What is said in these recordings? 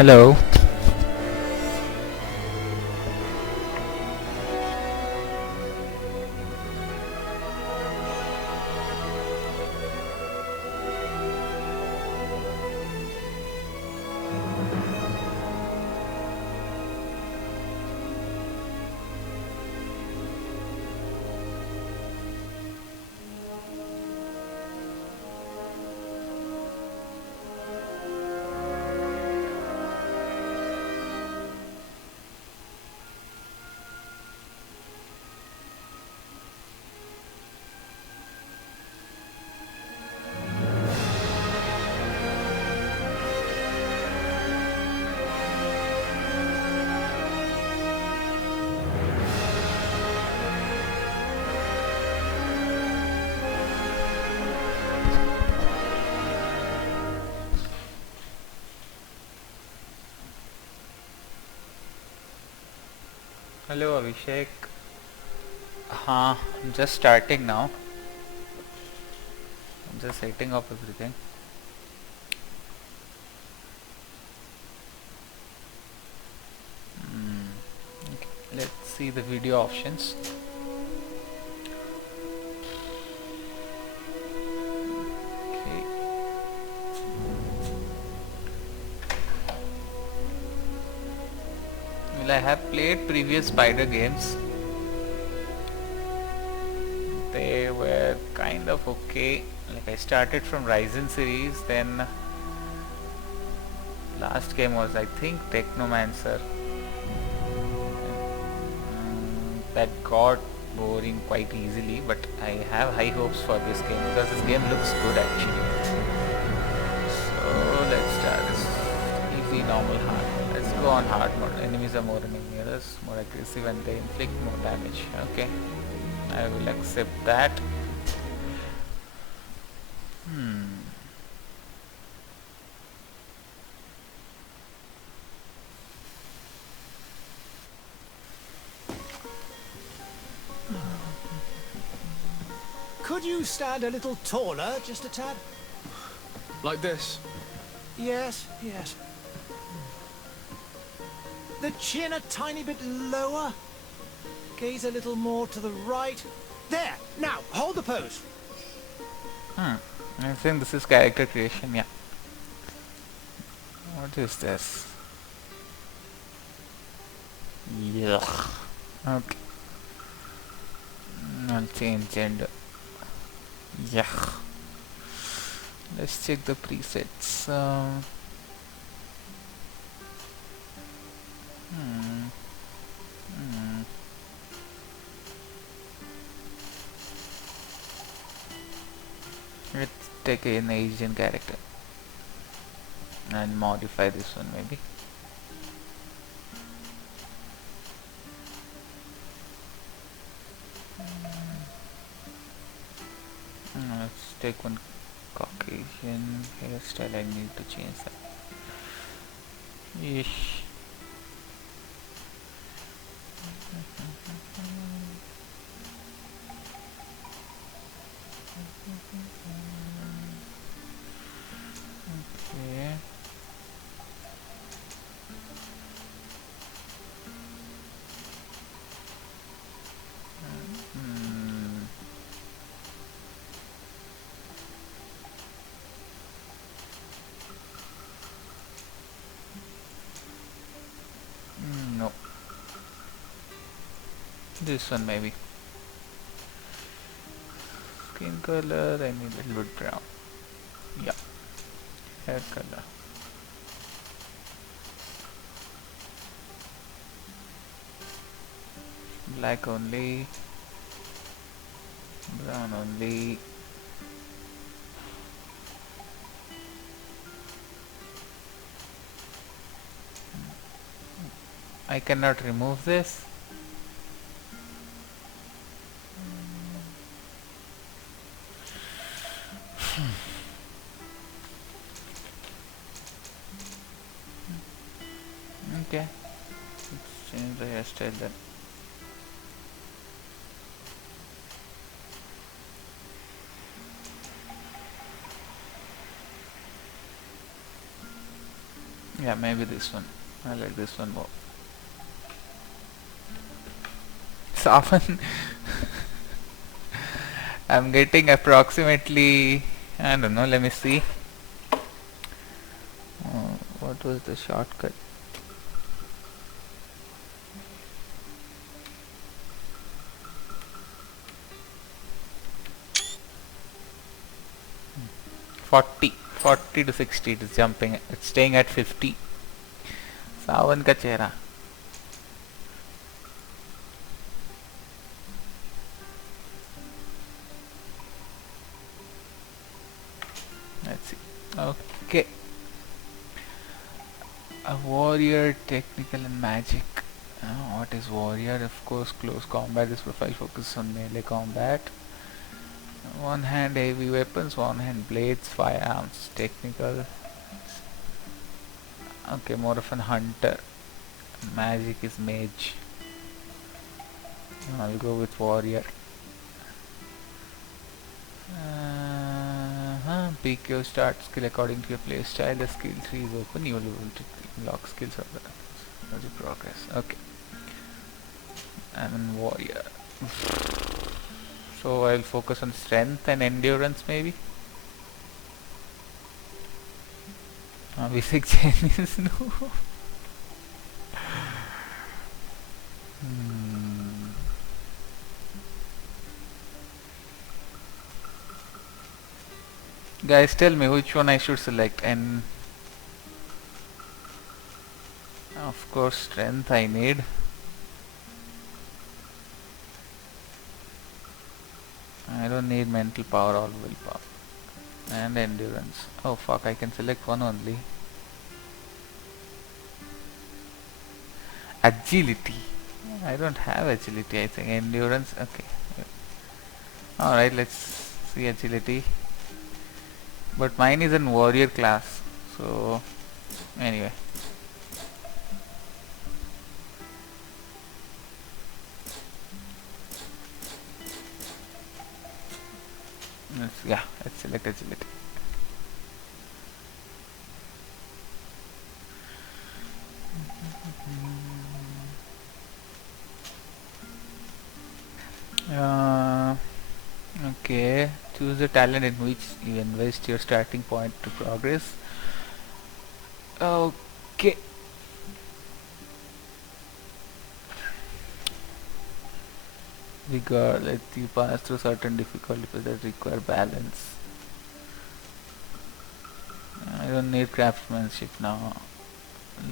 Hello. Hello Abhishek. I'm just starting now. I'm just setting up everything. Okay. Let's see the video options. Okay. Well, I have played previous Spider games. They were kind of okay. Like I started from Ryzen series, then last game was I think Technomancer. That got boring quite easily, but I have high hopes for this game because this game looks good actually. So let's start this easy, normal, hard mode. Let's go on hard mode. Enemies are more numerous, more aggressive, and they inflict more damage. Okay, I will accept that. Could you stand a little taller, just a tad? Like this? Yes, yes. The chin a tiny bit lower. Gaze a little more to the right. There! Now, hold the pose. I think this is character creation, yeah. What is this? Yuck. Okay. I'll change gender. Yeah. Let's check the presets. Let's take an Asian character and modify this one maybe. Let's take one Caucasian hairstyle. I need to change that. Yeesh. Okay. No. This one maybe. Skin color, I need a little bit brown. Yeah. Hair color. Black only. Brown only. I cannot remove this. Okay, let's change the hairstyle then. Yeah, maybe this one. I like this one more. Savan. I'm getting approximately, I don't know, let me see. What was the shortcut? Hmm. 40 to 60 it is jumping. It's staying at 50. Savan ka chehra. Let's see. Okay. A warrior, technical and magic. What is warrior? Of course, close combat. This profile focuses on melee combat. One hand heavy weapons, one hand blades, firearms. Technical. Okay, more of an hunter. Magic is mage. I'll go with warrior. Pick your start skill according to your playstyle. The skill tree is open. You will be able to unlock skills of the as you progress. Okay. I'm in warrior. So I'll focus on strength and endurance maybe. Basic Chinese no. Guys, tell me which one I should select, and of course strength I need. I don't need mental power or willpower. And endurance. Oh fuck, I can select one only. Agility. I don't have agility, I think. Endurance, okay. Alright, let's see agility. But mine is in warrior class. So, anyway. Let's select agility. Okay, choose the talent in which you invest your starting point to progress. Okay. Vigor, let you pass through certain difficulties that require balance. I don't need craftsmanship now.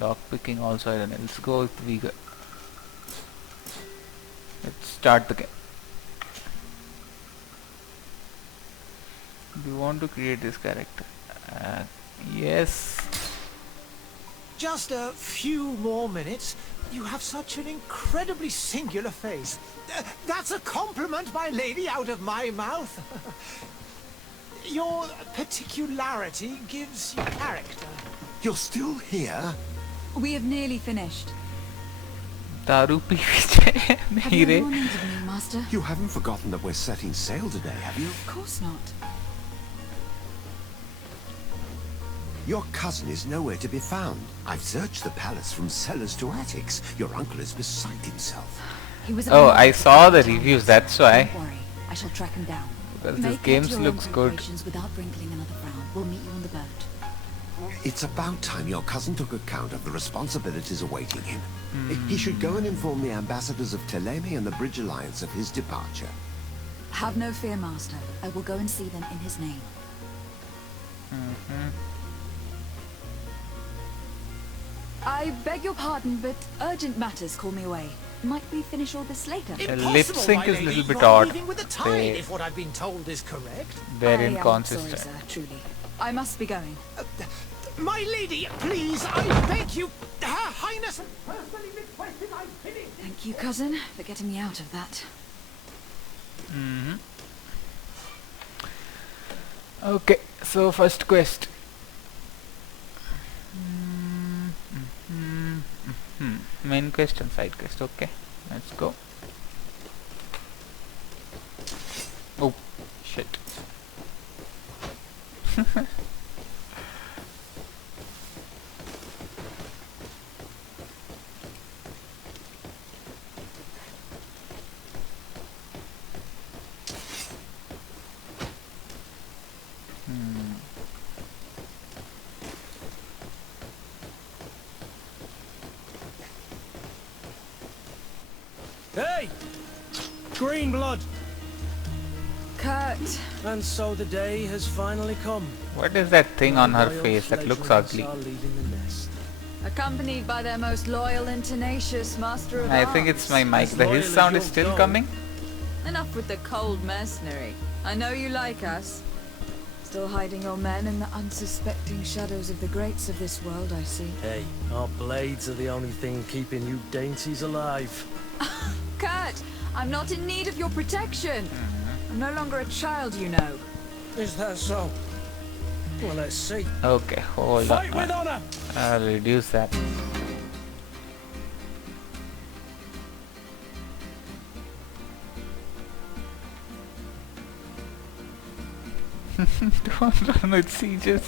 Lock picking also I don't know. Let's go with vigor. Let's start the game. Do you want to create this character? Yes. Just a few more minutes. You have such an incredibly singular face. That's a compliment, my lady, out of my mouth. Your particularity gives you character. You're still here? We have nearly finished. Daru pi Have you nahi more re. needed me, Master? You haven't forgotten that we're setting sail today, have you? Of course not. Your cousin is nowhere to be found. I've searched the palace from cellars to attics. Your uncle is beside himself. He was. Oh, I saw the reviews, that's why. Don't worry, I shall track him down. Because Make this game your own looks good. preparations without wrinkling another frown. We'll meet you on the boat. It's about time your cousin took account of the responsibilities awaiting him. He should go and inform the ambassadors of Teleme and the Bridge Alliance of his departure. Have no fear, Master. I will go and see them in his name. I beg your pardon, but urgent matters call me away. Might we finish all this later? Impossible, lip sync my is lady. little bit You're odd. leaving with a tide, They- if what I've been told is correct. Very I am inconsistent. sorry, sir, truly. I must be going. My lady, please, I beg you. Her Highness personally requested I finish. Thank you, cousin, for getting me out of that. Okay, so first quest. Main quest and side quest. Okay, let's go. Oh, shit. Hey! Green blood! Kurt, And so the day has finally come. What is that thing on her Royal face that looks fledglings ugly? are leaving the nest. accompanied by their most loyal and tenacious master of I arms. think it's my mic. As The loyal his as sound is your still dog. coming. Enough with the cold mercenary. I know you like us. Still hiding your men in the unsuspecting shadows of the greats of this world, I see. Hey, our blades are the only thing keeping you dainties alive. Kurt, I'm not in need of your protection. I'm no longer a child, you know. Is that so? Well, let's see. Okay, hold Fight with on. honor! I'll reduce that. Don't run with sieges.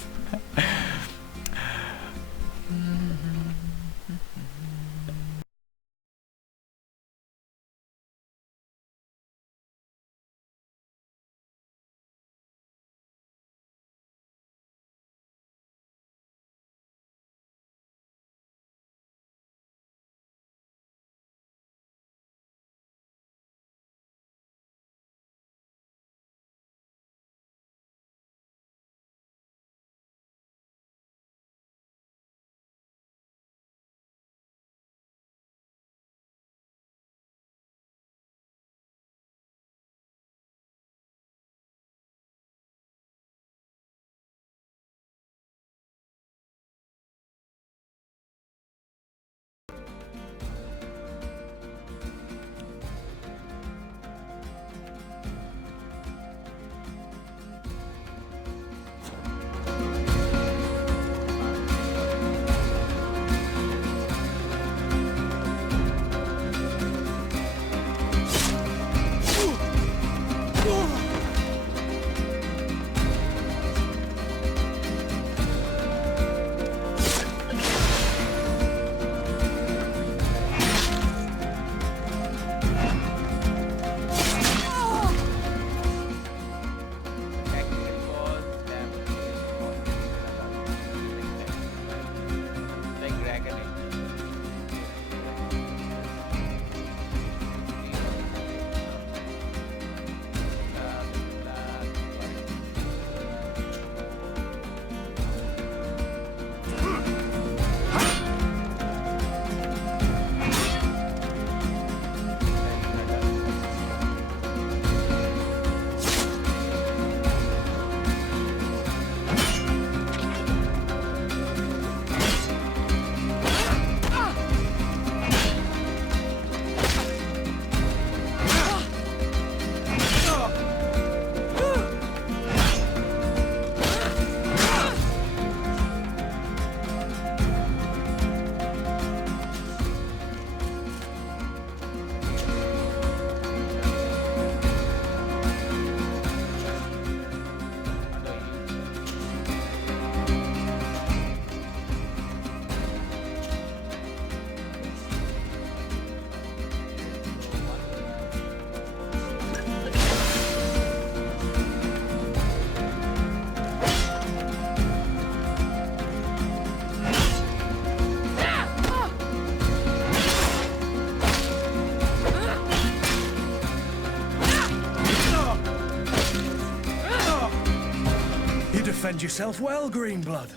Defend yourself well, Greenblood.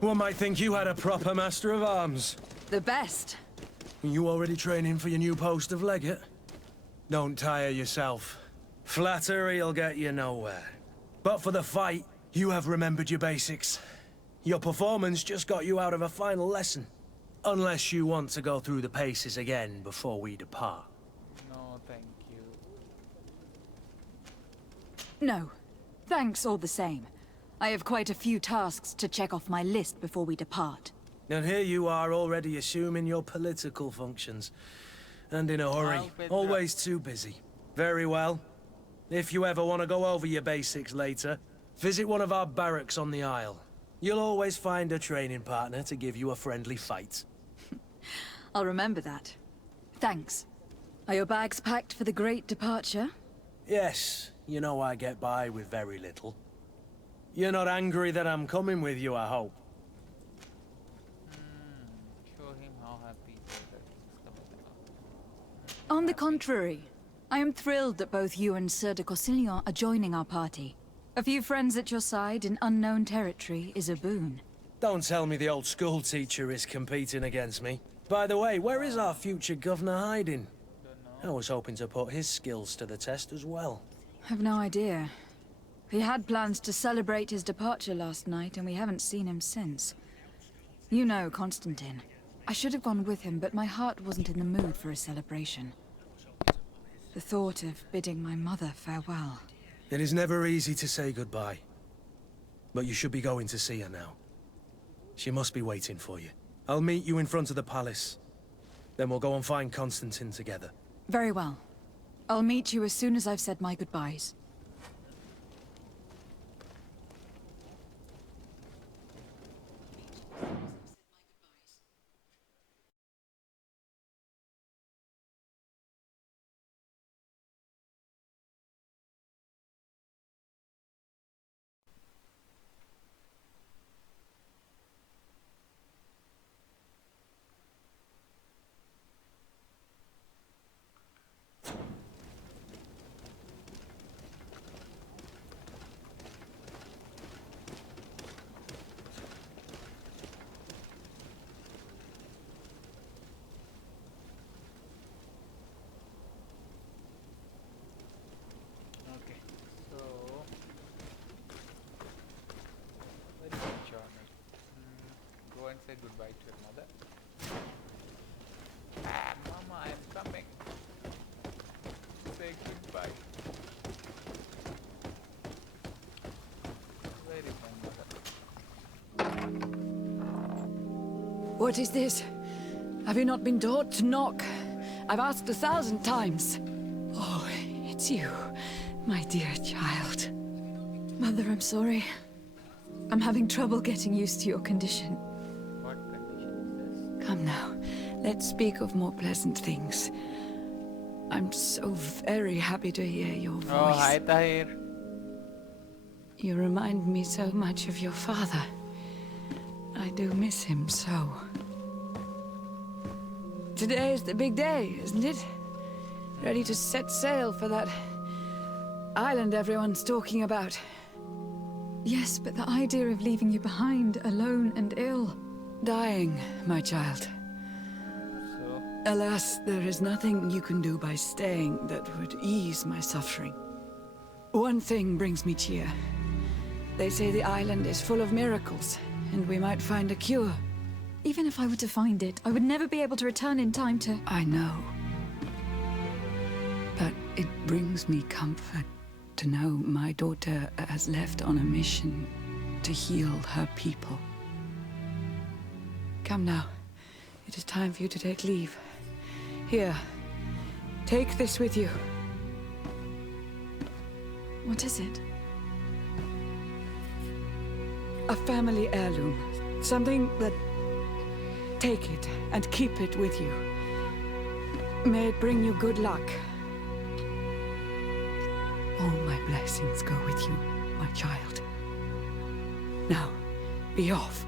One might think you had a proper master of arms. The best. You already training for your new post of legate? Don't tire yourself. Flattery'll get you nowhere. But for the fight, you have remembered your basics. Your performance just got you out of a final lesson. Unless you want to go through the paces again before we depart. No, thank you. No. Thanks all the same. I have quite a few tasks to check off my list before we depart. And here you are already assuming your political functions. And in a hurry. Always too busy. Very well. If you ever want to go over your basics later, visit one of our barracks on the Isle. You'll always find a training partner to give you a friendly fight. I'll remember that. Thanks. Are your bags packed for the great departure? Yes, you know I get by with very little. You're not angry that I'm coming with you, I hope. Show him how happy he is that he's coming On the contrary, I am thrilled that both you and Sir de Cossillon are joining our party. A few friends at your side in unknown territory is a boon. Don't tell me the old school teacher is competing against me. By the way, where is our future governor hiding? I was hoping to put his skills to the test as well. I've no idea. He had plans to celebrate his departure last night, and we haven't seen him since. You know Constantine. I should have gone with him, but my heart wasn't in the mood for a celebration. The thought of bidding my mother farewell. It is never easy to say goodbye. But you should be going to see her now. She must be waiting for you. I'll meet you in front of the palace. Then we'll go and find Constantine together. Very well. I'll meet you as soon as I've said my goodbyes. Okay, so very good journal. Go and say goodbye to your mother. Mama, I'm coming. Say goodbye. Where is my mother? What is this? Have you not been taught to knock? I've asked 1,000 times. Oh, it's you, my dear child. Mother, I'm sorry. I'm having trouble getting used to your condition. What condition is Come now, let's speak of more pleasant things. I'm so very happy to hear your voice. this? Oh, hi Tahir. You remind me so much of your father. I do miss him so. Today is the big day, isn't it? Ready to set sail for that island everyone's talking about. Yes, but the idea of leaving you behind, alone and ill. Dying, my child. So, Alas, there is nothing you can do by staying that would ease my suffering. One thing brings me cheer. They say the island is full of miracles, and we might find a cure. Even if I were to find it, I would never be able to return in time to... I know. But it brings me comfort to know my daughter has left on a mission to heal her people. Come now. It is time for you to take leave. Here, take this with you. What is it? A family heirloom. Something that... Take it and keep it with you. May it bring you good luck. All my blessings go with you, my child. Now, be off.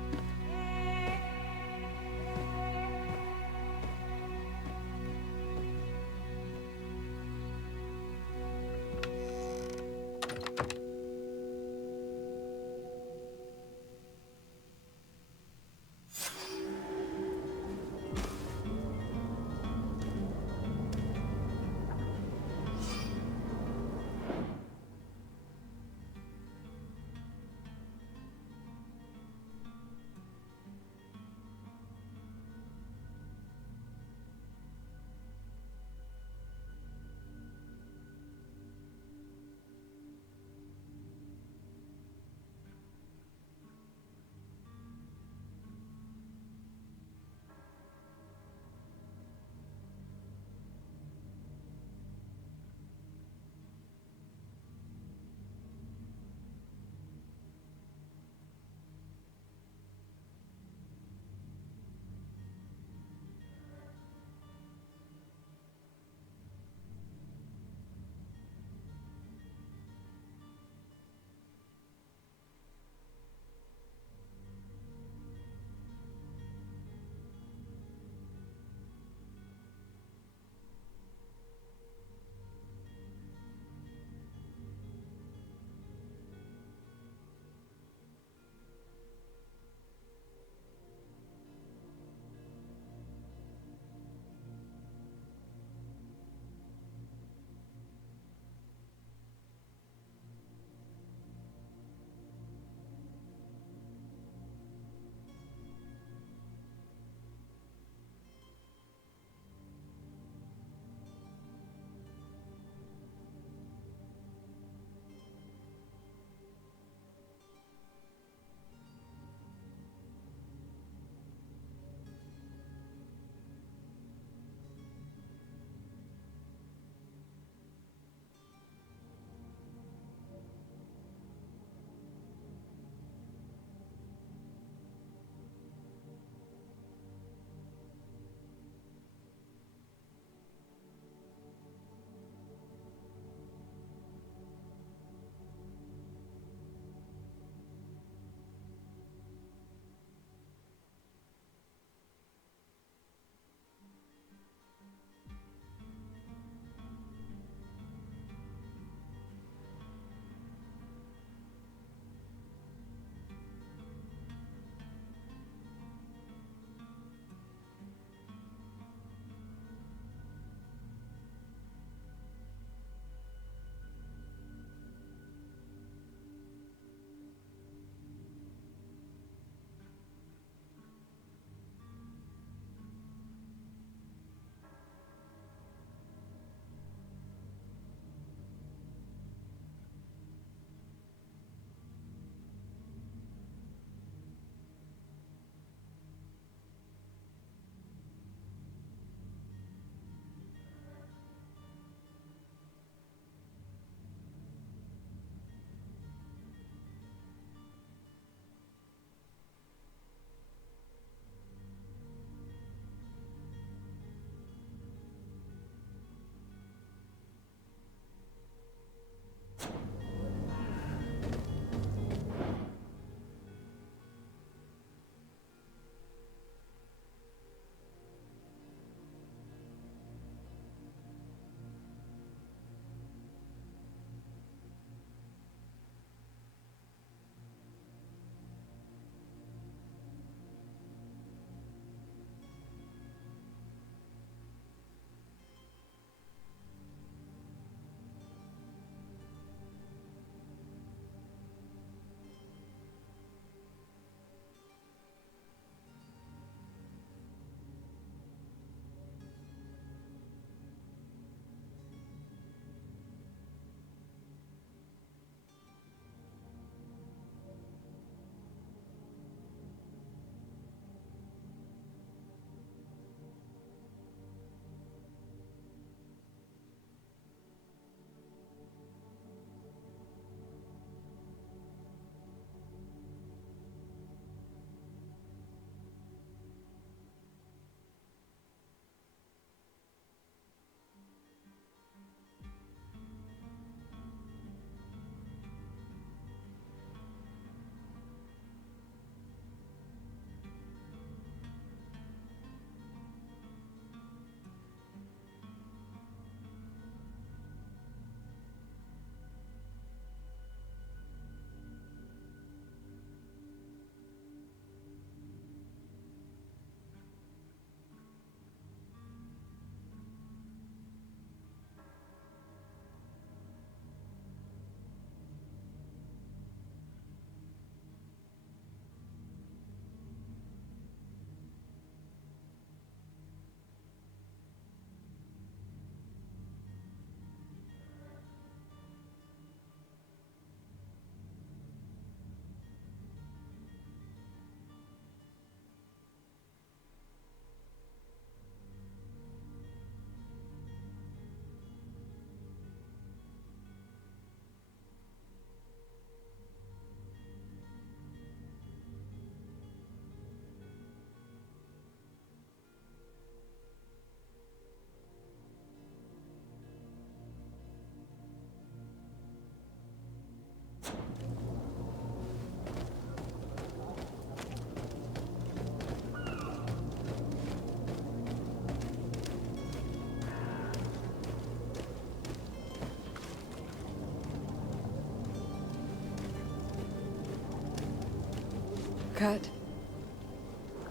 Kurt,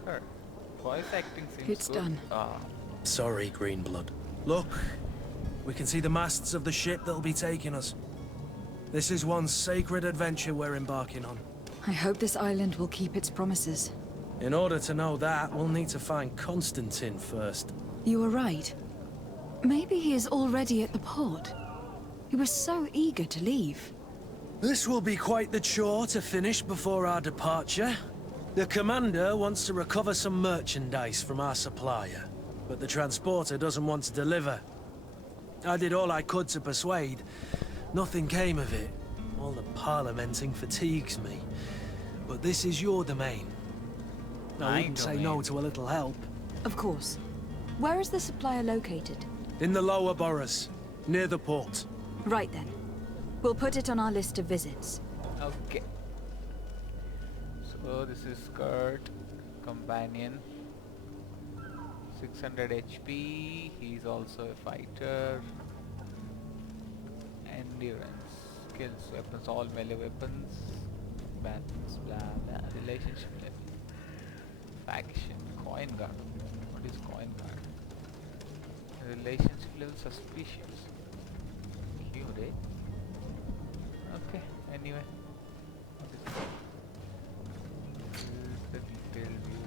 Kurt. Voice acting seems It's good. done. Ah, Sorry, Greenblood. Look, we can see the masts of the ship that'll be taking us. This is one sacred adventure we're embarking on. I hope this island will keep its promises. In order to know that, we'll need to find Constantine first. You were right. Maybe he is already at the port. He was so eager to leave. This will be quite the chore to finish before our departure. The commander wants to recover some merchandise from our supplier, but the transporter doesn't want to deliver. I did all I could to persuade. Nothing came of it. All the parliamenting fatigues me. But this is your domain. I My wouldn't say domain. no to a little help. Of course. Where is the supplier located? In the lower boroughs, near the port. Right then. We'll put it on our list of visits. okay. So this is Kurt, companion. 600 HP. He's also a fighter. Endurance, skills, weapons, all melee weapons. Balance, blah blah. Relationship level. Faction, coin guard. What is coin guard? Relationship level suspicious. Cute, eh? Okay, anyway. This is the detail view.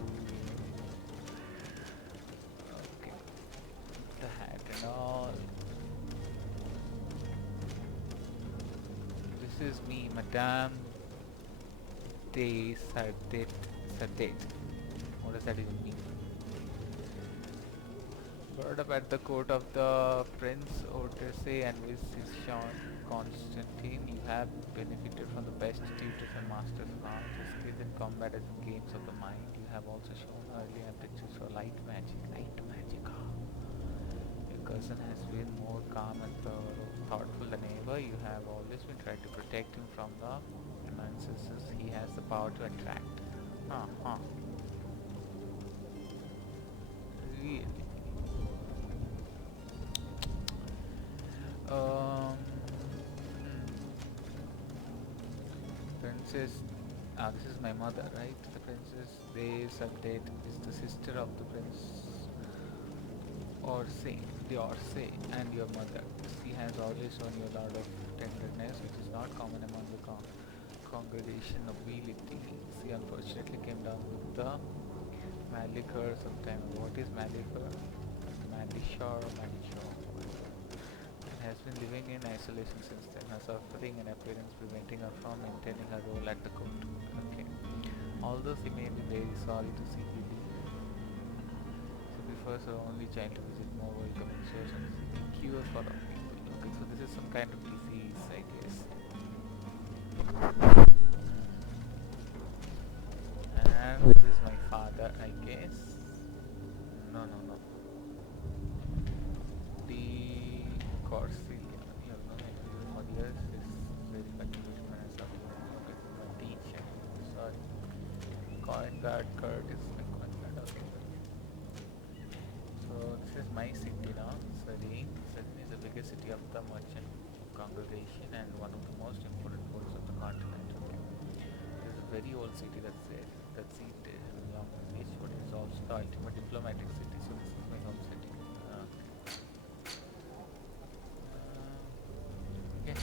Okay. The hat and all. This is me, Madame de Sardet. What does that even mean? Brought up at the court of the Prince Ortese and with his Sean Constantine, you have benefited from the best tutors and masters in art, skills in combat and games of the mind. You have also shown early aptitudes for light magic. Your cousin has been more calm and thoughtful than ever. You have always been trying to protect him from the ancestors he has the power to attract. Really? Princess, this is my mother, right? The Princess De Sardet is the sister of the Prince the Orsay, and your mother. She has always shown you a lot of tenderness, which is not common among the congregation nobility. She unfortunately came down with the Malicure sometime ago. What is Malicure? Malishore. And has been living in isolation since then. Her suffering and appearance preventing her from maintaining her role at the court. Okay. Although she may be very sorry to see you leave. So prefers her only child to visit more welcoming source and seeking cure for all people. Okay, so this is some kind of disease, I guess. And this is my father, I guess. No. The Corsilia. You know, for years is very particular as of my teacher. Sorry. Coin guard Kurt is my coin guard. Okay. So this is my city now. Sarin is the biggest city of the merchant congregation and one of the most important ports of the continent. Okay. This is a very old city that's there. That seat is long beach, but it is also the ultimate diplomatic city. So this is my home city. Okay.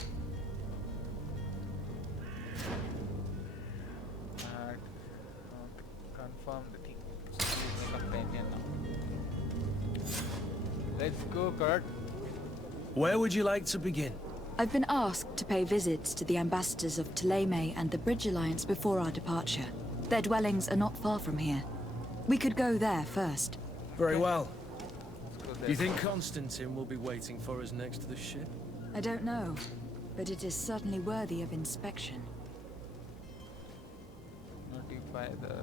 And confirm the thing. So he is my companion now. Let's go, Kurt. Where would you like to begin? I've been asked to pay visits to the ambassadors of Ptolemy and the Bridge Alliance before our departure. Their dwellings are not far from here. We could go there first. Very well. Let's go there. Do you think Constantine will be waiting for us next to the ship? I don't know, but it is certainly worthy of inspection. Notify the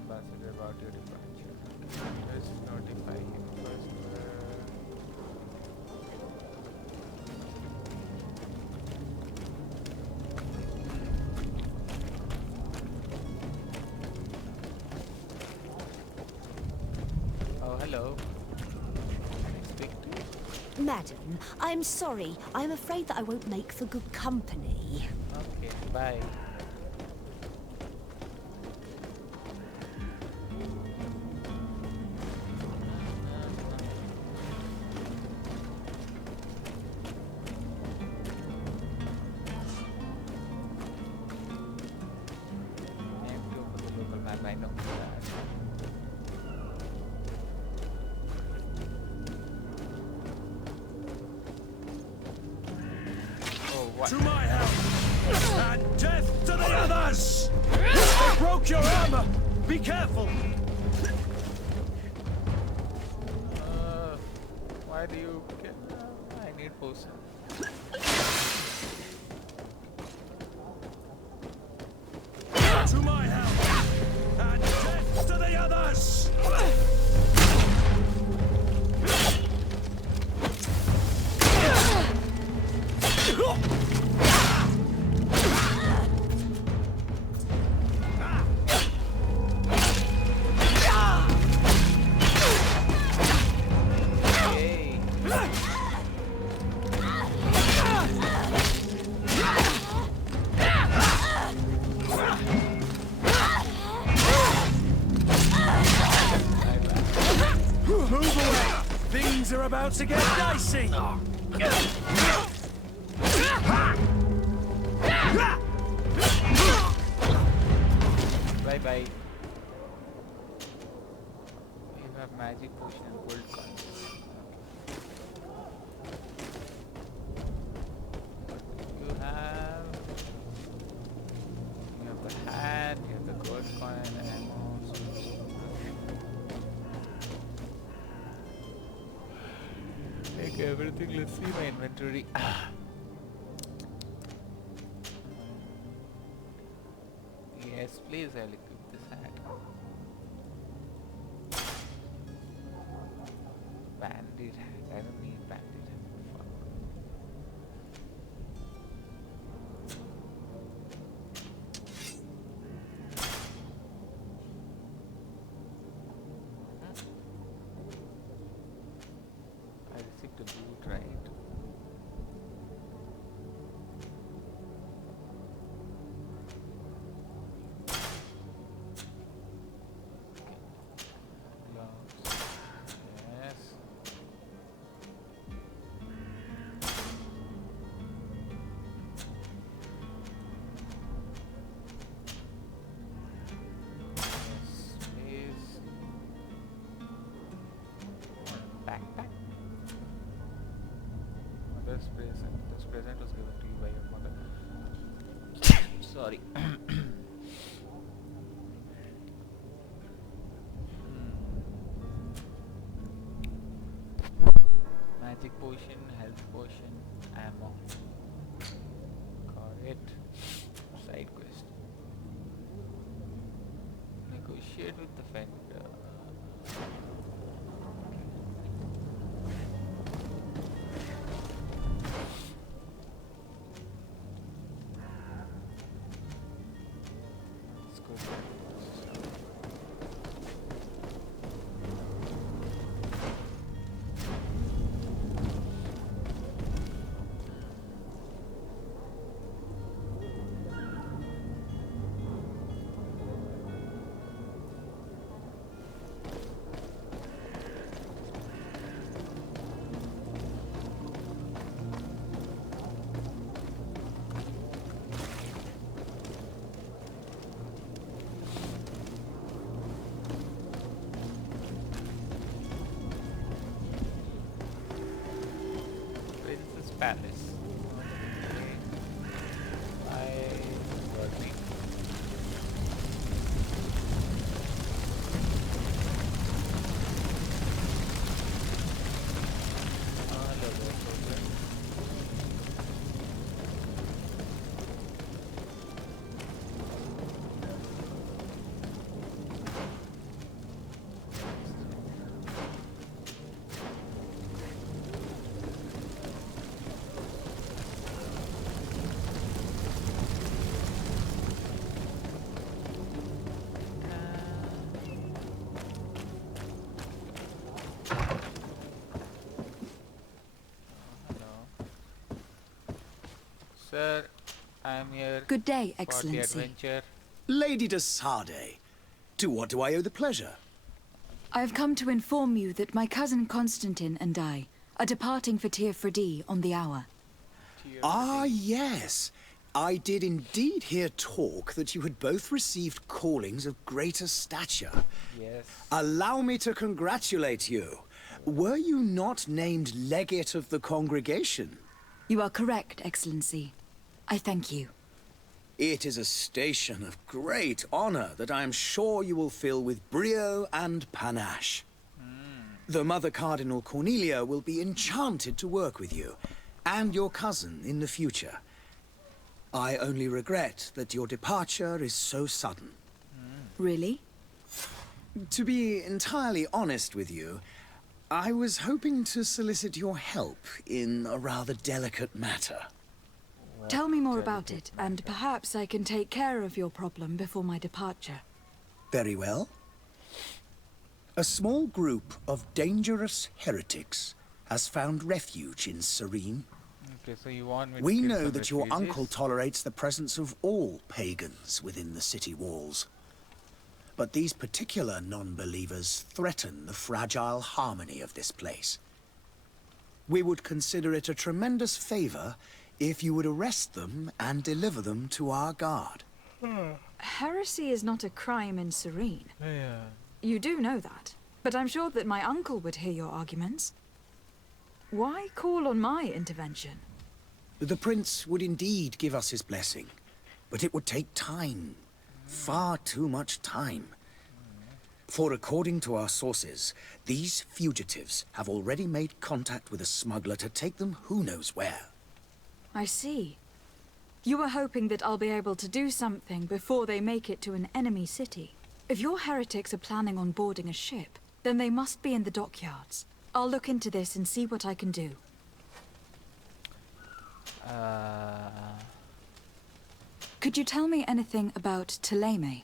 ambassador about your departure. Let's notify him first. Oh, hello. Can I speak to you? Madam, I'm sorry. I'm afraid that I won't make for good company. Okay, bye. To my help! And death to the others! They broke your armor! Be careful! Why do you get... I need potion. To my help! And death to the others! Yay. Move away! Things are about to get dicey! Bye bye. You have magic potion and gold coins. You have the hat, you have the gold coin, ammo. Take everything. Let's see my inventory. Yes, please, I'll equip this hat. Bandit hat. I don't need bandit hat. Fuck. I received a boot, right? Gloves. Yes. Yes, please. Backpack. Mother's present. This present was given to you by your mother. Sorry. Magic potion, health potion, ammo. Got it. Side quest. Negotiate with the vendor. Let's go. Princess Palace. I got me. Sir, I am here Good day, for the Excellency. adventure. Lady de Sardet, to what do I owe the pleasure? I have come to inform you that my cousin Constantine and I are departing for Teofredi on the hour. Ah, yes. I did indeed hear talk that you had both received callings of greater stature. Yes. Allow me to congratulate you. Were you not named legate of the congregation? You are correct, Excellency. I thank you. It is a station of great honor that I am sure you will fill with brio and panache. The Mother Cardinal Cornelia will be enchanted to work with you, and your cousin in the future. I only regret that your departure is so sudden. Really? To be entirely honest with you, I was hoping to solicit your help in a rather delicate matter. Tell me more about it, and perhaps I can take care of your problem before my departure. Very well. A small group of dangerous heretics has found refuge in Serene. Okay, so you want me to We kill know some that your refugees? uncle tolerates the presence of all pagans within the city walls. But these particular non-believers threaten the fragile harmony of this place. We would consider it a tremendous favor if you would arrest them and deliver them to our guard. Heresy is not a crime in Serene. Yeah. You do know that, but I'm sure that my uncle would hear your arguments. Why call on my intervention? The prince would indeed give us his blessing, but it would take time. Far too much time. For according to our sources, these fugitives have already made contact with a smuggler to take them who knows where. I see. You were hoping that I'll be able to do something before they make it to an enemy city. If your heretics are planning on boarding a ship, then they must be in the dockyards. I'll look into this and see what I can do. Could you tell me anything about Thélème?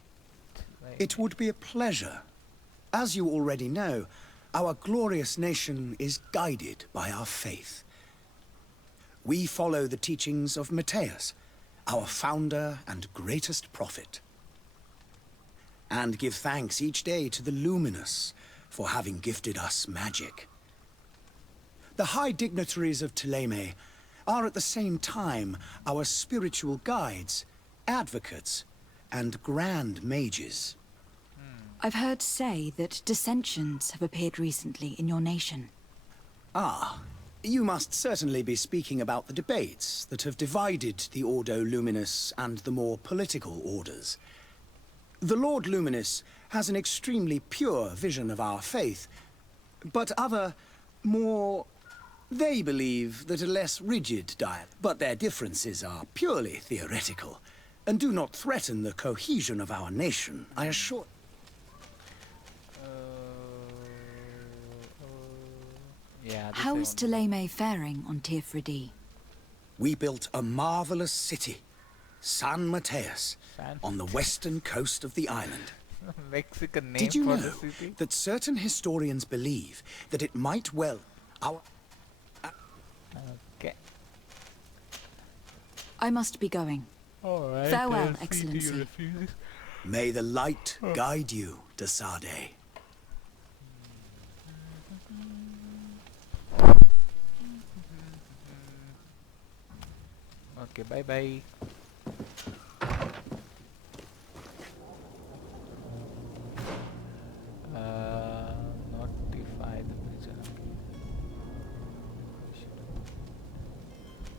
It would be a pleasure. As you already know, our glorious nation is guided by our faith. We follow the teachings of Matthias, our founder and greatest prophet, and give thanks each day to the Luminous for having gifted us magic. The high dignitaries of Thélème are at the same time our spiritual guides, advocates, and grand mages. I've heard say that dissensions have appeared recently in your nation. Ah, you must certainly be speaking about the debates that have divided the Ordo Luminous and the more political orders. The Lord Luminous has an extremely pure vision of our faith, but other, more... They believe that a less rigid diet, but their differences are purely theoretical, and do not threaten the cohesion of our nation, I assure... Yeah. How is Thélème faring on Tirfredi? We built a marvelous city, San Mateus, on the western coast of the island. Mexican name Did you for know the city? that certain historians believe that it might well... Okay. I must be going. Alright. Farewell, Excellency. May the light guide you, de Sade. Okay, bye bye. Notify the bridge.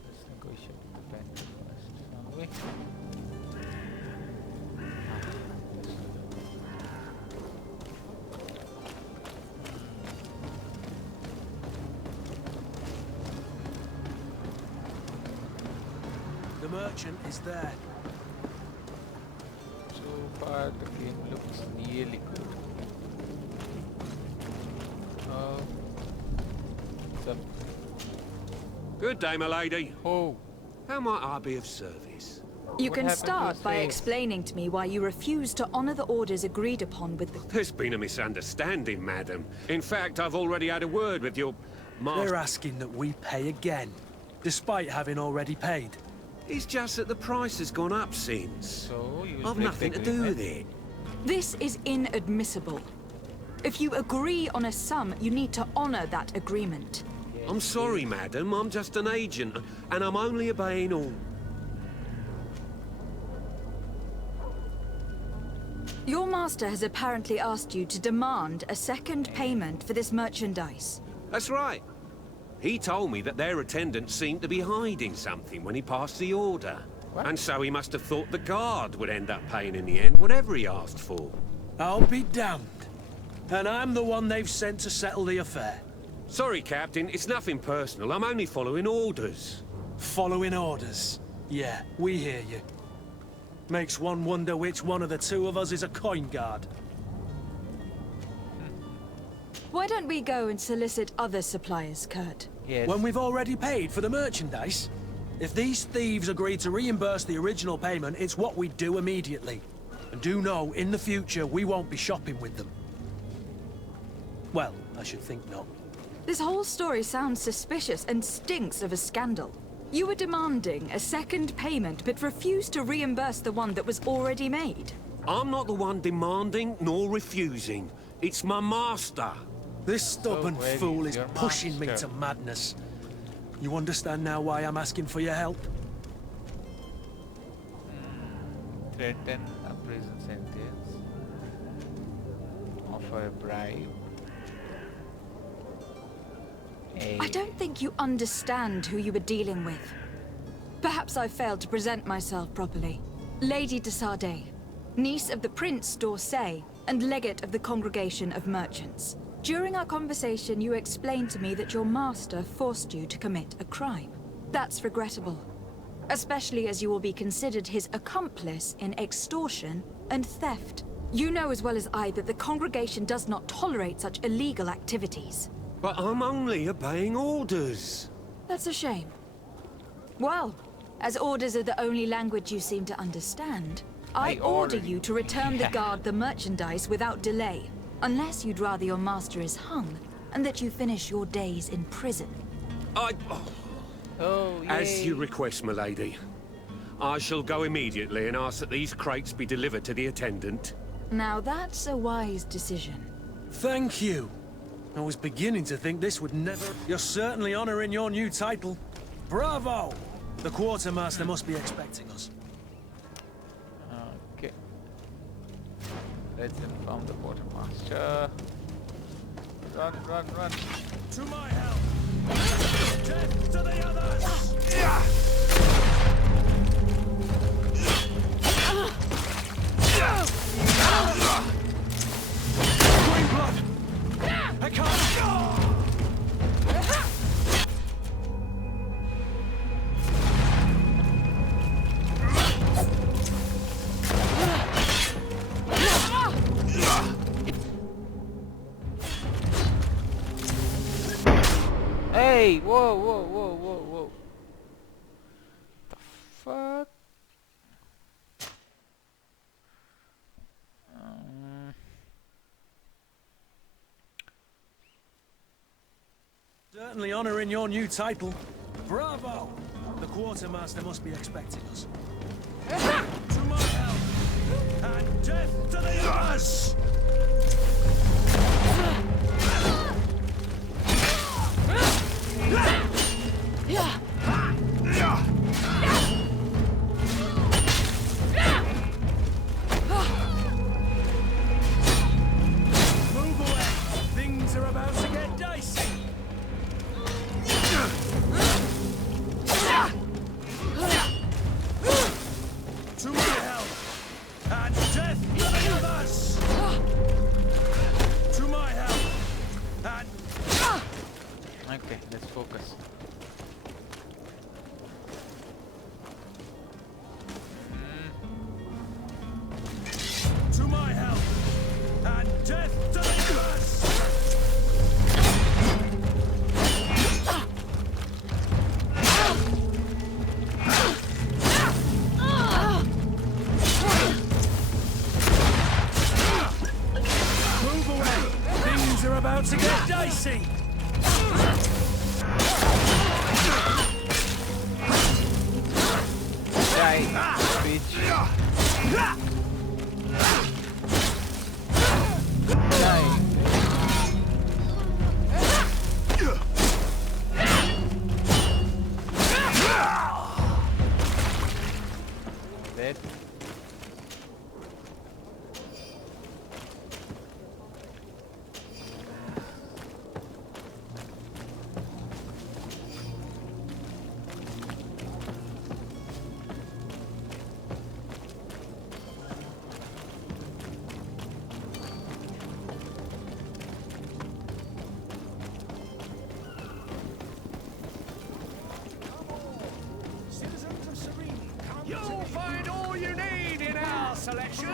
Let's negotiate with the vendor first, shall we? The merchant is there. So far the game looks really good. Some Good day, my lady. oh, How might I be of service? You What can happened to start his by face? explaining to me why you refuse to honor the orders agreed upon with the... There's been a misunderstanding, madam. In fact, I've already had a word with your master. They're asking that we pay again, despite having already paid. It's just that the price has gone up since. so you I've break nothing the to do with agreement? it. This is inadmissible. If you agree on a sum, you need to honor that agreement. I'm sorry, madam. I'm just an agent, and I'm only obeying all. Your master has apparently asked you to demand a second payment for this merchandise. That's right. He told me that their attendant seemed to be hiding something when he passed the order. What? And so he must have thought the guard would end up paying in the end whatever he asked for. I'll be damned. And I'm the one they've sent to settle the affair. Sorry, Captain, it's nothing personal. I'm only following orders. Following orders. Yeah, we hear you. Makes one wonder which one of the two of us is a coin guard. Why don't we go and solicit other suppliers, Kurt? Yes. When we've already paid for the merchandise? If these thieves agree to reimburse the original payment, it's what we do immediately. And do know, in the future, we won't be shopping with them. Well, I should think not. This whole story sounds suspicious and stinks of a scandal. You were demanding a second payment, but refused to reimburse the one that was already made. I'm not the one demanding nor refusing. It's my master. This stubborn where fool is is your pushing me master? to madness. You understand now why I'm asking for your help? Threaten a prison sentence. Offer a bribe. I don't think you understand who you were dealing with. Perhaps I failed to present myself properly. Lady de Sardet, niece of the Prince d'Orsay, and legate of the Congregation of Merchants. During our conversation, you explained to me that your master forced you to commit a crime. That's regrettable, especially as you will be considered his accomplice in extortion and theft. You know as well as I that the Congregation does not tolerate such illegal activities. But I'm only obeying orders. That's a shame. Well, as orders are the only language you seem to understand, I order you to return the guard the merchandise without delay, unless you'd rather your master is hung, and that you finish your days in prison. As you request, my lady. I shall go immediately and ask that these crates be delivered to the attendant. Now that's a wise decision. Thank you. I was beginning to think this would never... You're certainly honoring your new title. Bravo! The quartermaster must be expecting us. Okay. Let's inform the quartermaster. Run, run, run. To my help! Death to the others! Green blood! I can't... Hey! Whoa, whoa, whoa, whoa, whoa. The fuck? Certainly honoring your new title. Bravo! The quartermaster must be expecting us. To my help! And death to the others! Move away! Things are about to get dicey! To my help! And death to the others! To my help! And... Okay, let's focus. To my help! And death to the others! Move away! Things are about to get dicey! Die, bitch. Die. Dead. You'll find all you need in our selection.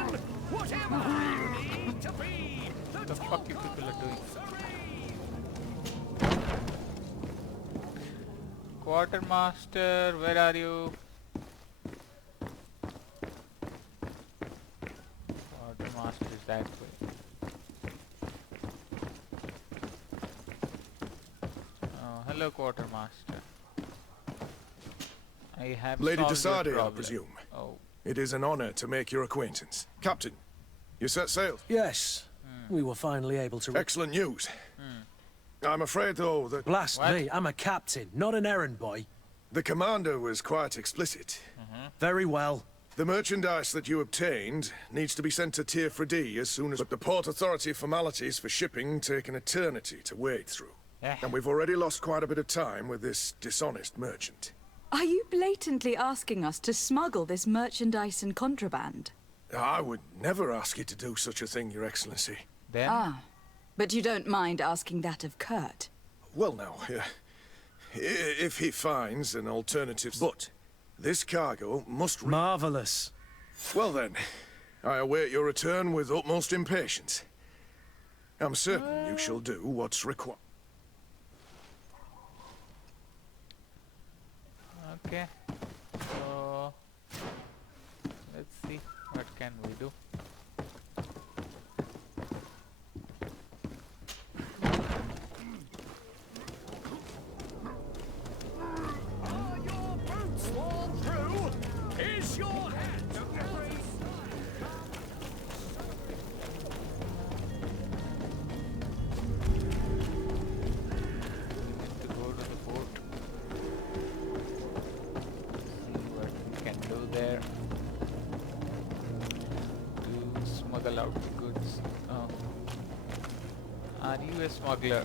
Whatever you need to be What the fuck you people are doing? Quartermaster, where are you? Quartermaster is that way. Oh, hello, Quartermaster. I have Lady solved your Desade, I problem. presume. Oh, It is an honor to make your acquaintance. Captain, you set sail? Yes. We were finally able to... Excellent news. I'm afraid, though, that Blast What? me, I'm a captain, not an errand boy. the commander was quite explicit. Very well. The merchandise that you obtained needs to be sent to Tier 4D as soon as... But the Port Authority formalities for shipping take an eternity to wade through. yeah. And we've already lost quite a bit of time with this dishonest merchant. Are you blatantly asking us to smuggle this merchandise and contraband? I would never ask you to do such a thing, Your Excellency. Then Ah, but you don't mind asking that of Kurt? Well, now, if he finds an alternative... But this cargo must... Marvelous. Well then, I await your return with utmost impatience. I'm certain you shall do what's required. okay. So let's see what can we do. Are your boots worn through? Is your hat To go to the port. See what we can do there. To smuggle out the goods. Oh. Are you a smuggler?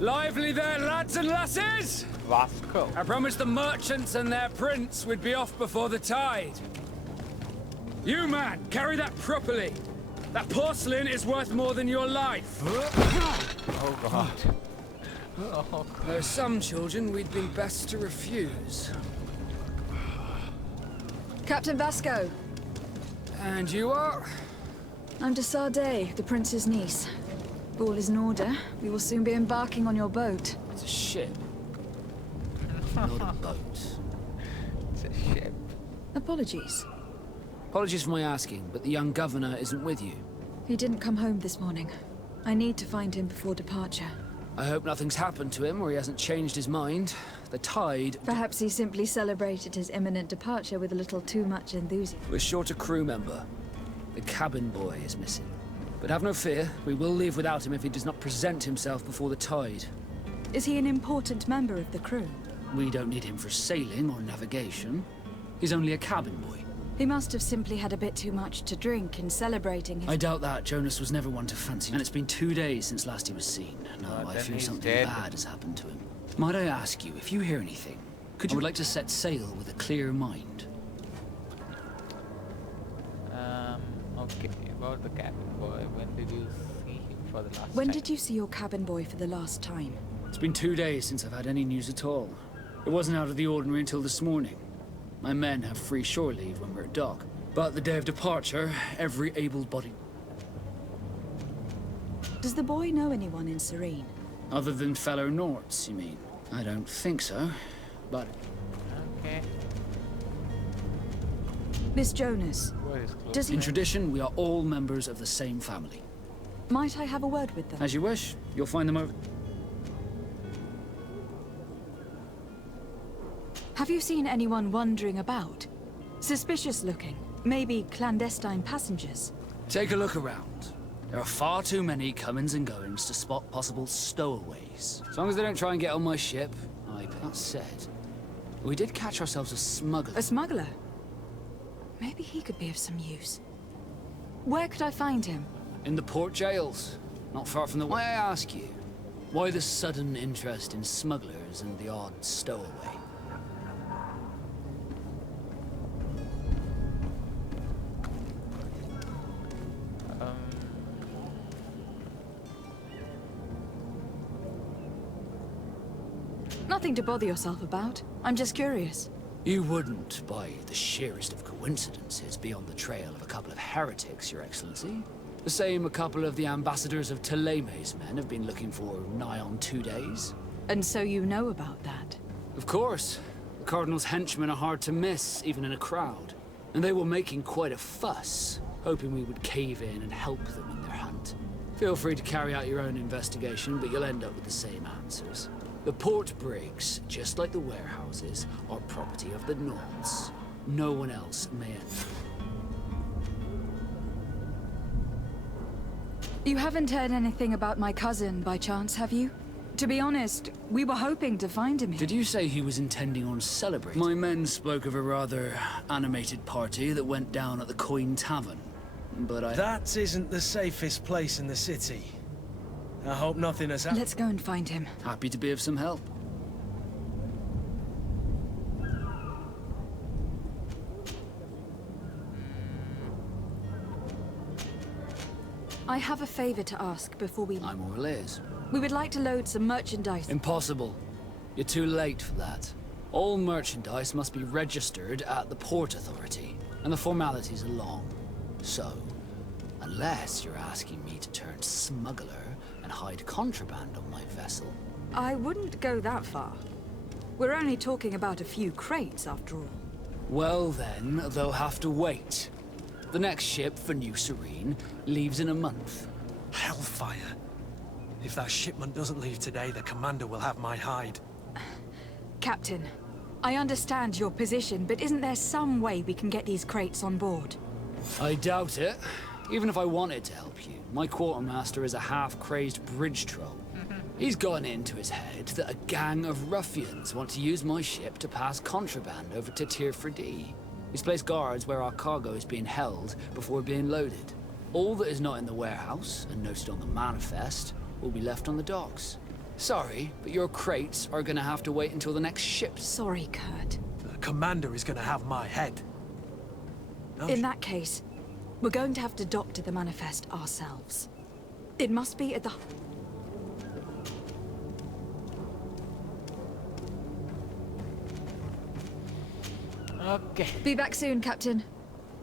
Lively there, lads and lasses! Vasco. I promised the merchants and their prince we'd be off before the tide. You, man, carry that properly. That porcelain is worth more than your life. Oh god. Oh god. There are some children we'd be best to refuse. Captain Vasco, And you are? I'm Desade, the prince's niece. All is in order. We will soon be embarking on your boat. It's a ship. Not a boat. It's a ship. Apologies. Apologies for my asking, but the young governor isn't with you. He didn't come home this morning. I need to find him before departure. I hope nothing's happened to him or he hasn't changed his mind. The tide... Perhaps he simply celebrated his imminent departure with a little too much enthusiasm. We're short a crew member. The cabin boy is missing. But have no fear, we will leave without him if he does not present himself before the tide. Is he an important member of the crew? We don't need him for sailing or navigation. He's only a cabin boy. He must have simply had a bit too much to drink in celebrating his... I doubt that. Jonas was never one to fancy, and it's been 2 days since last he was seen. No, I then fear he's something dead. bad has happened to him. Might I ask you, if you hear anything, I would like to set sail with a clear mind. Okay, about the cabin boy. When did you see him for the last time? When did you see your cabin boy for the last time? It's been 2 days since I've had any news at all. It wasn't out of the ordinary until this morning. My men have free shore leave when we're at dock. But the day of departure, every able-bodied... Does the boy know anyone in Serene? Other than fellow Norts, you mean? I don't think so, but... Okay. Miss Jonas, Where is close? does he... In tradition, we are all members of the same family. Might I have a word with them? As you wish, you'll find them over... Have you seen anyone wandering about? Suspicious looking. Maybe clandestine passengers. Take a look around. There are far too many comings and goings to spot possible stowaways. As long as they don't try and get on my ship, I pay. That said, we did catch ourselves a smuggler. A smuggler? Maybe he could be of some use. Where could I find him? In the port jails, not far from the... Why I ask you, why the sudden interest in smugglers and the odd stowaway? Nothing to bother yourself about. I'm just curious. You wouldn't, by the sheerest of coincidences, be on the trail of a couple of heretics, Your Excellency. The same a couple of the ambassadors of Teleme's men have been looking for nigh on 2 days. And so you know about that? Of course. The Cardinal's henchmen are hard to miss, even in a crowd. And they were making quite a fuss, hoping we would cave in and help them in their hunt. Feel free to carry out your own investigation, but you'll end up with the same answers. The port brigs, just like the warehouses, are property of the Nords. No one else may enter. You haven't heard anything about my cousin, by chance, have you? To be honest, we were hoping to find him here. Did you say he was intending on celebrating? My men spoke of a rather animated party that went down at the Coin Tavern, but That isn't the safest place in the city. I hope nothing has happened. Let's go and find him. Happy to be of some help. I have a favor to ask before we... I'm all ears. We would like to load some merchandise. Impossible. You're too late for that. All merchandise must be registered at the Port Authority, and the formalities are long. So, unless you're asking me to turn smuggler and hide contraband on my vessel... I wouldn't go that far. We're only talking about a few crates, after all. Well then, they'll have to wait. The next ship for New Serene leaves in a month. Hellfire. If that shipment doesn't leave today, the commander will have my hide. Captain, I understand your position, but isn't there some way we can get these crates on board? I doubt it. Even if I wanted to help you, my quartermaster is a half-crazed bridge troll. He's gotten into his head that a gang of ruffians want to use my ship to pass contraband over to Tier 4D. He's placed guards where our cargo is being held before being loaded. All that is not in the warehouse, and noted on the manifest, will be left on the docks. Sorry, but your crates are gonna have to wait until the next ship. Sorry, Kurt. The commander is gonna have my head. In that case, we're going to have to doctor the manifest ourselves. It must be at the... Okay. Be back soon, Captain.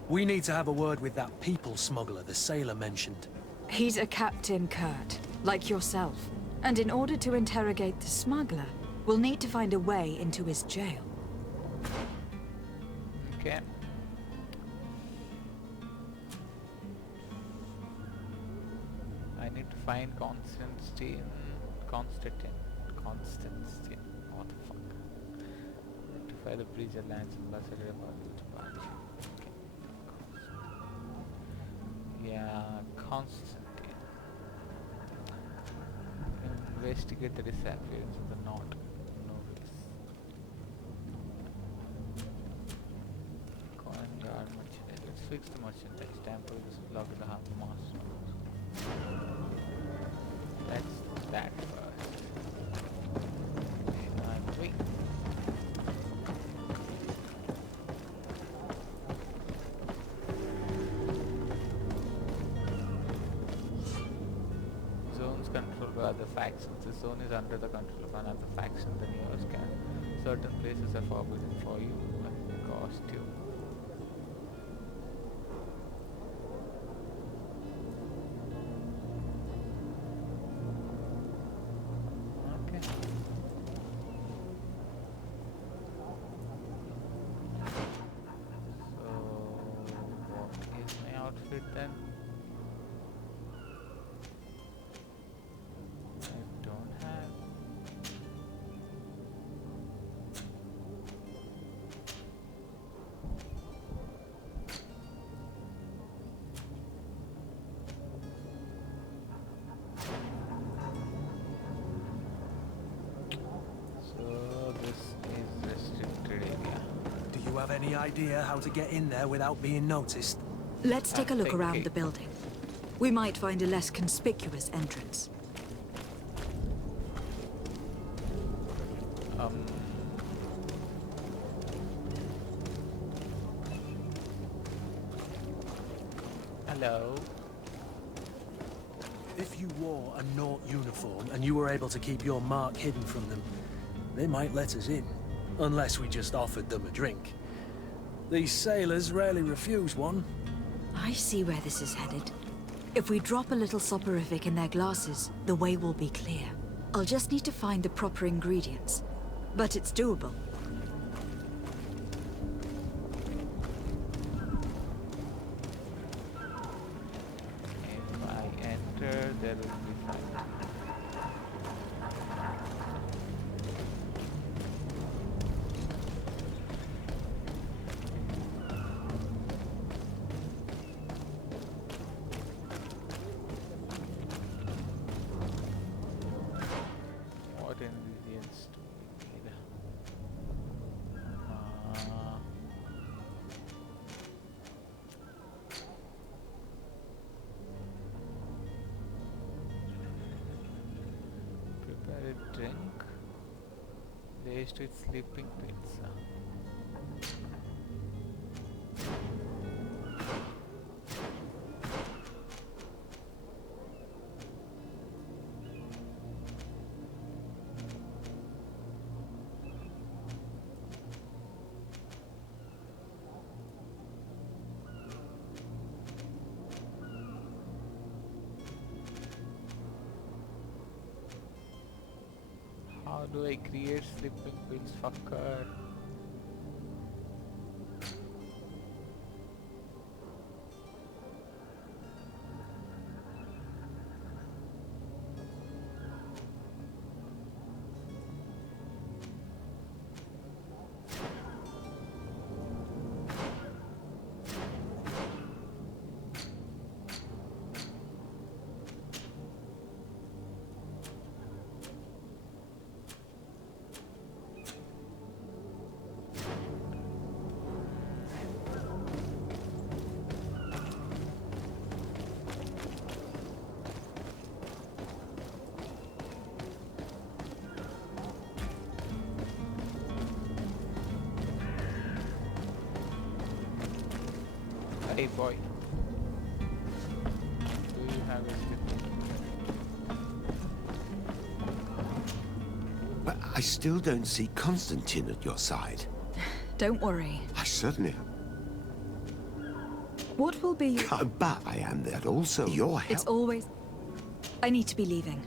We need to have a word with that people smuggler the sailor mentioned. He's a captain, Kurt, like yourself. And in order to interrogate the smuggler, we'll need to find a way into his jail. Okay. I need to find Constantine. What the fuck? Notify the Breach Alliance ambassador about the departure. Okay. Yeah, Constantine. Investigate the disappearance of the Nord novice. Coin guard merchandise. Let's fix the merchandise. Temple is blocked with the half master. Let's do that first. I'm wait. Zones controlled by other factions. The zone is under the control of another faction than yours can. Certain places are forbidden for you, like costume. Okay. So, what is my outfit then? I don't have. So this is restricted area. Do you have any idea how to get in there without being noticed? Let's take a look around thinking. the building. We might find a less conspicuous entrance. Hello. If you wore a Nort uniform and you were able to keep your mark hidden from them, they might let us in. Unless we just offered them a drink. These sailors rarely refuse one. I see where this is headed. If we drop a little soporific in their glasses, the way will be clear. I'll just need to find the proper ingredients. But it's doable. If I enter, there will be fight. What ingredients do we need? Prepare a drink. Raised with sleeping pizza. How do I create sleeping pills, fucker? Hey boy, do you have a sleeping? But I still don't see Constantine at your side. Don't worry. I certainly am. What will be... But I am there also. Your help. It's always... I need to be leaving.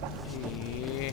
Okay.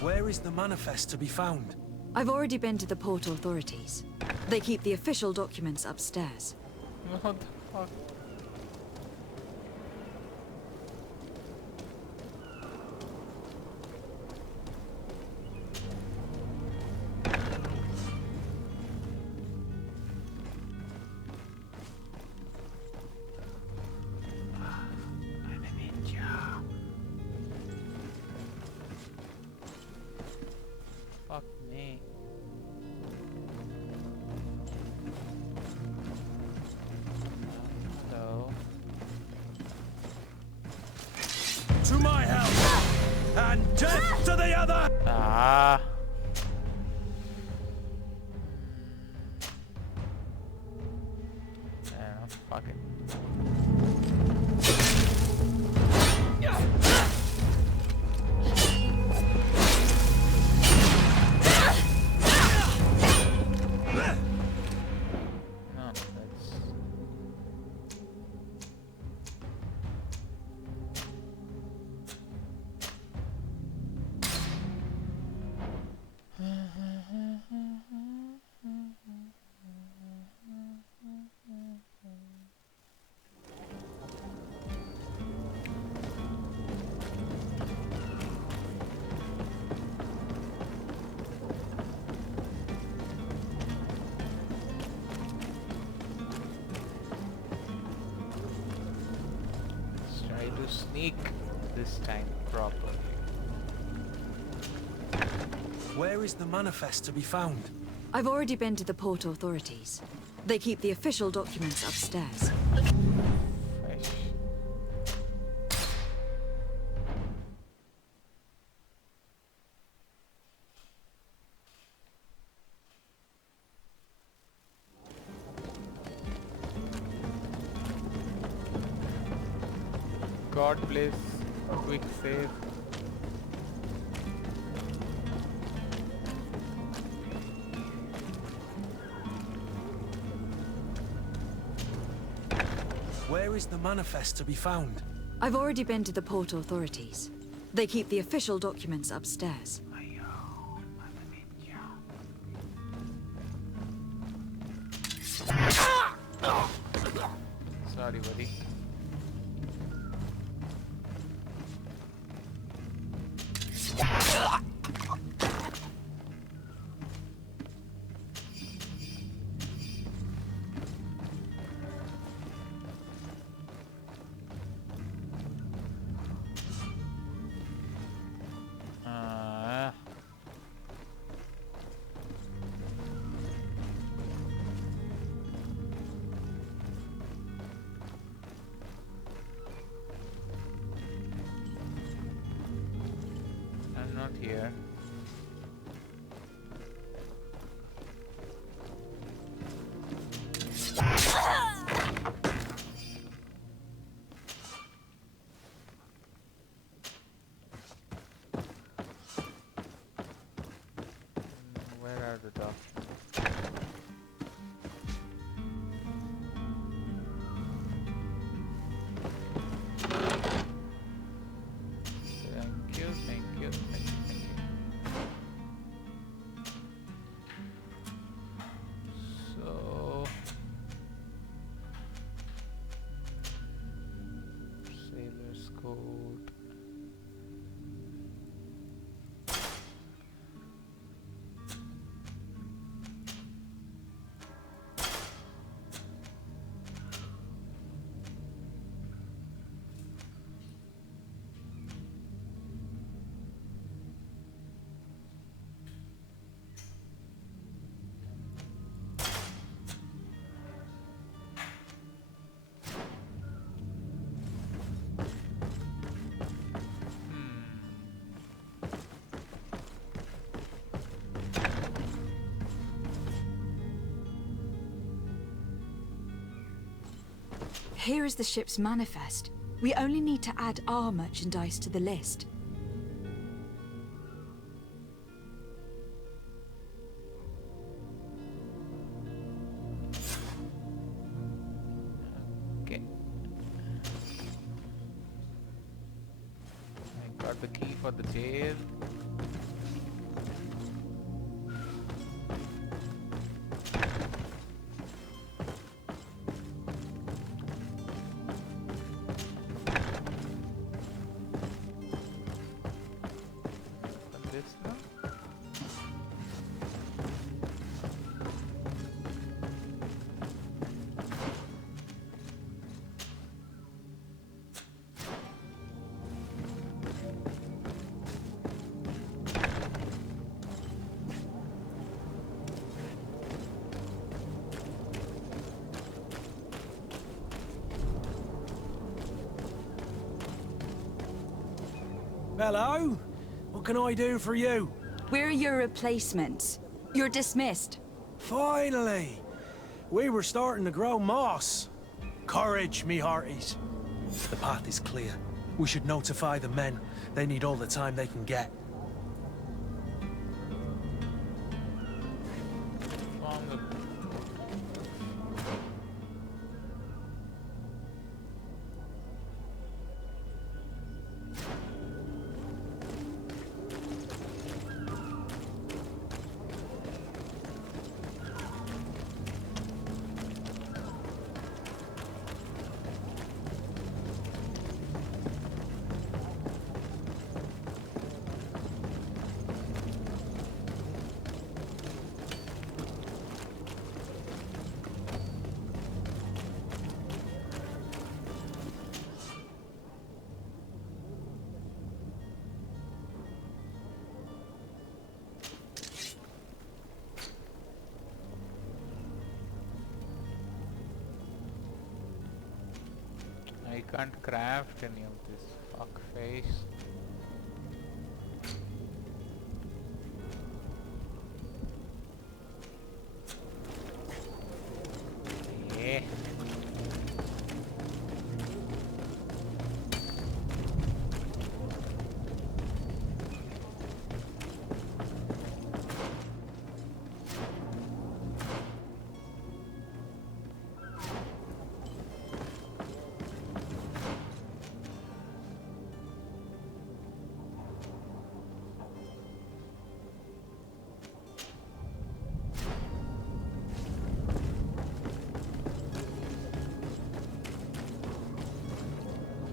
Where is the manifest to be found? I've already been to the port authorities. They keep the official documents upstairs. What the fuck? I'm a ninja. Fuck me. Hello. To my help! And death to the other! Ah. Yeah, fuck it. No, that's... to sneak this time properly. Where is the manifest to be found? I've already been to the port authorities. They keep the official documents upstairs. Fish. God bless. Quick save. Where is the manifest to be found? I've already been to the port authorities. They keep the official documents upstairs. Sorry, buddy. I'm not here. Where are the documents? Thank you, thank you, thank you, thank you. So, sailor's code. Here is the ship's manifest. We only need to add our merchandise to the list. Okay. I got the key for the jail. This now? Hello? What can I do for you? We're your replacements. You're dismissed. Finally! We were starting to grow moss. Courage, me hearties. The path is clear. We should notify the men. They need all the time they can get. I can't craft any of this. Fuck face. Yeah.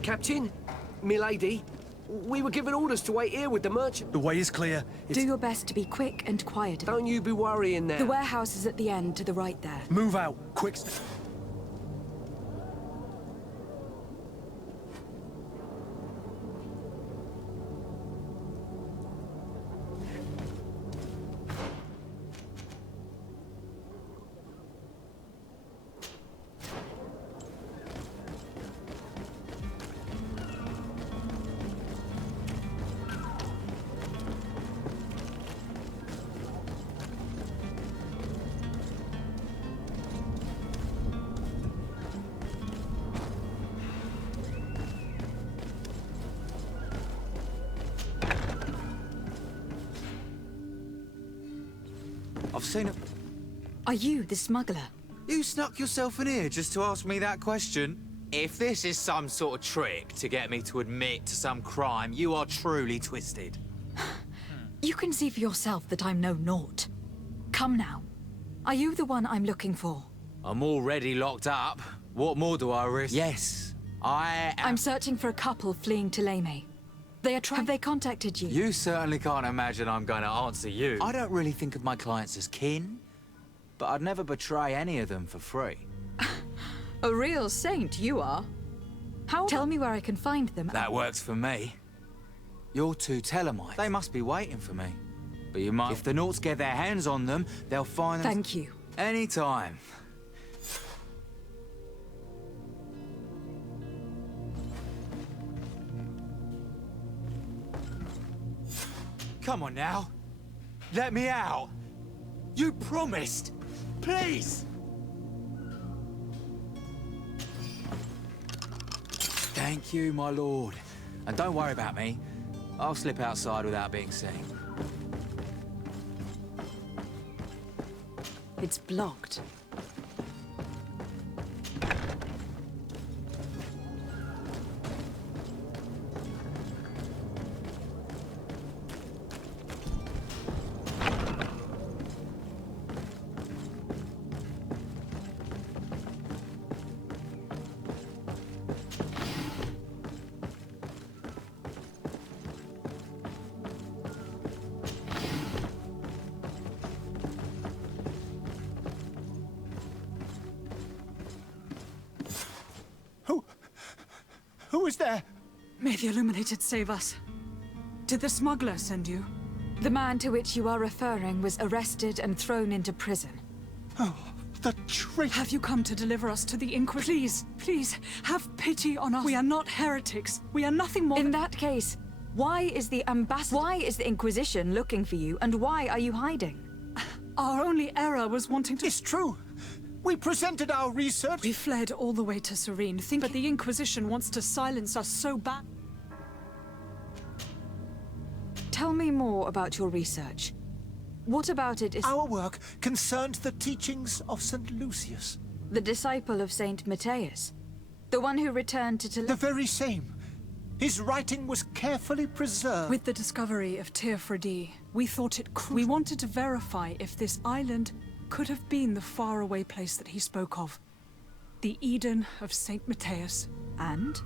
Captain, milady, we were given orders to wait here with the merchant. The way is clear. Do your best to be quick and quiet. Don't you be worrying now. The warehouse is at the end to the right there. Move out, quick. I've seen it. Are you the smuggler? You snuck yourself in here just to ask me that question? If this is some sort of trick to get me to admit to some crime, you are truly twisted. You can see for yourself that I'm no naught. Come now. Are you the one I'm looking for? I'm already locked up. What more do I risk? Yes, I am... I'm searching for a couple fleeing to Leme. They are trying... Have they contacted you? You certainly can't imagine I'm going to answer you. I don't really think of my clients as kin, but I'd never betray any of them for free. A real saint, you are. How? Tell me where I can find them. That works for me. Your two Telemites, they must be waiting for me. But you might... If the Nauts get their hands on them, they'll find them... Thank you. Anytime. Come on now. Let me out. You promised. Please. Thank you, my lord. And don't worry about me. I'll slip outside without being seen. It's blocked. Who is there? May the Illuminated save us. Did the smuggler send you? The man to which you are referring was arrested and thrown into prison. Oh, the traitor! Have you come to deliver us to the Inquisition? Please, please, have pity on us. We are not heretics. We are nothing more In that case, why is the ambassador... Why is the Inquisition looking for you, and why are you hiding? Our only error was wanting to... It's true. We presented our research. We fled all the way to Serene, but the Inquisition wants to silence us so bad. Tell me more about your research. What about it is... Our work concerned the teachings of St. Lucius. The disciple of Saint Matthias. The one who returned to The very same. His writing was carefully preserved. With the discovery of Teofredi, we thought it crucial. We wanted to verify if this island could have been the faraway place that he spoke of. The Eden of Saint Matthias. And?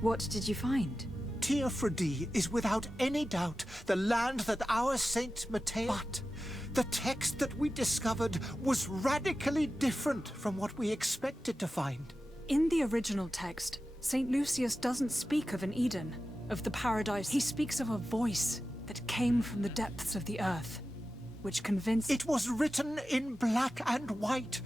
What did you find? Teofredi is without any doubt the land that our Saint Matthias... But the text that we discovered was radically different from what we expected to find. In the original text, Saint Lucius doesn't speak of an Eden, of the paradise. He speaks of a voice that came from the depths of the earth, which convinced... It was written in black and white.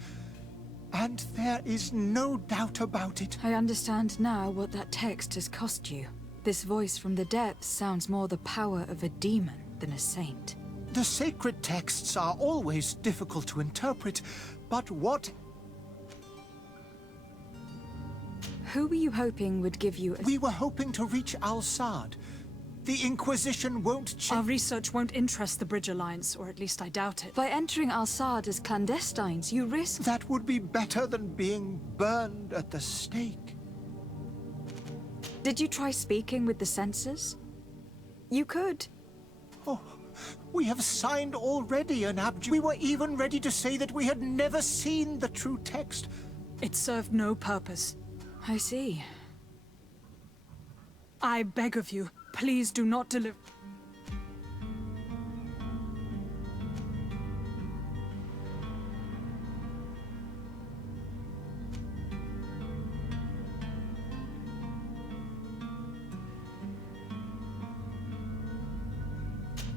And there is no doubt about it. I understand now what that text has cost you. This voice from the depths sounds more the power of a demon than a saint. The sacred texts are always difficult to interpret, but what... Who were you hoping would give you a... We were hoping to reach Al-Sad. The Inquisition won't Our research won't interest the Bridge Alliance, or at least I doubt it. By entering Al-Sad as clandestines, you risk... That would be better than being burned at the stake. Did you try speaking with the censors? You could. Oh, we have signed already an abjuration. We were even ready to say that we had never seen the true text. It served no purpose. I see. I beg of you, please do not deliver...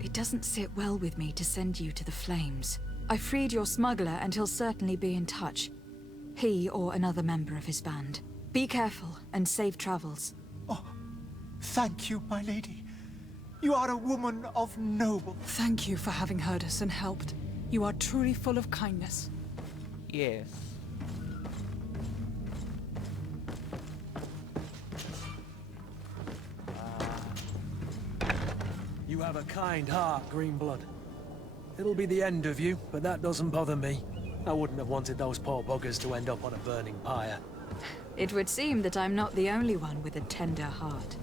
It doesn't sit well with me to send you to the flames. I freed your smuggler and he'll certainly be in touch. He or another member of his band. Be careful and safe travels. Oh, thank you, my lady. You are a woman of noble... Thank you for having heard us and helped. You are truly full of kindness. Yes. You have a kind heart, Greenblood. It'll be the end of you, but that doesn't bother me. I wouldn't have wanted those poor buggers to end up on a burning pyre. It would seem that I'm not the only one with a tender heart.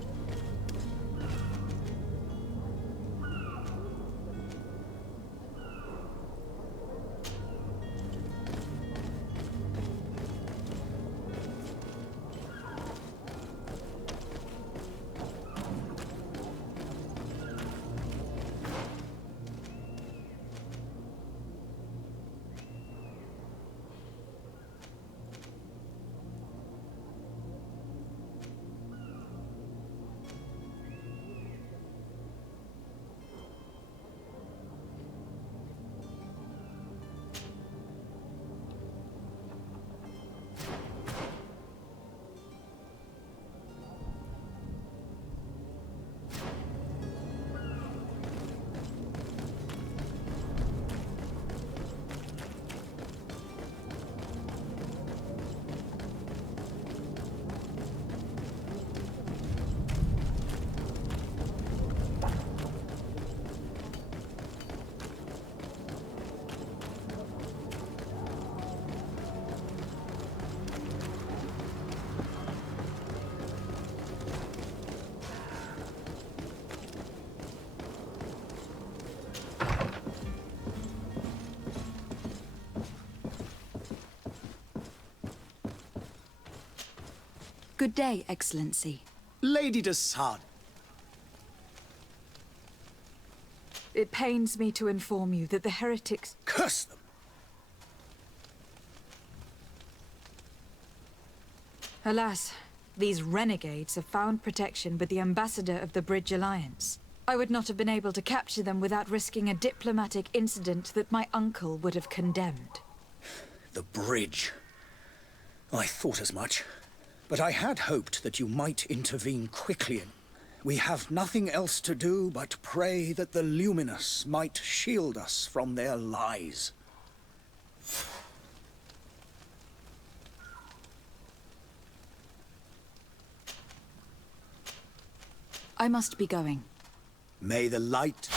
Good day, Excellency. Lady de Sade. It pains me to inform you that the heretics... Curse them! Alas, these renegades have found protection with the ambassador of the Bridge Alliance. I would not have been able to capture them without risking a diplomatic incident that my uncle would have condemned. The bridge. I thought as much. But I had hoped that you might intervene quickly. We have nothing else to do but pray that the Luminous might shield us from their lies. I must be going. May the light...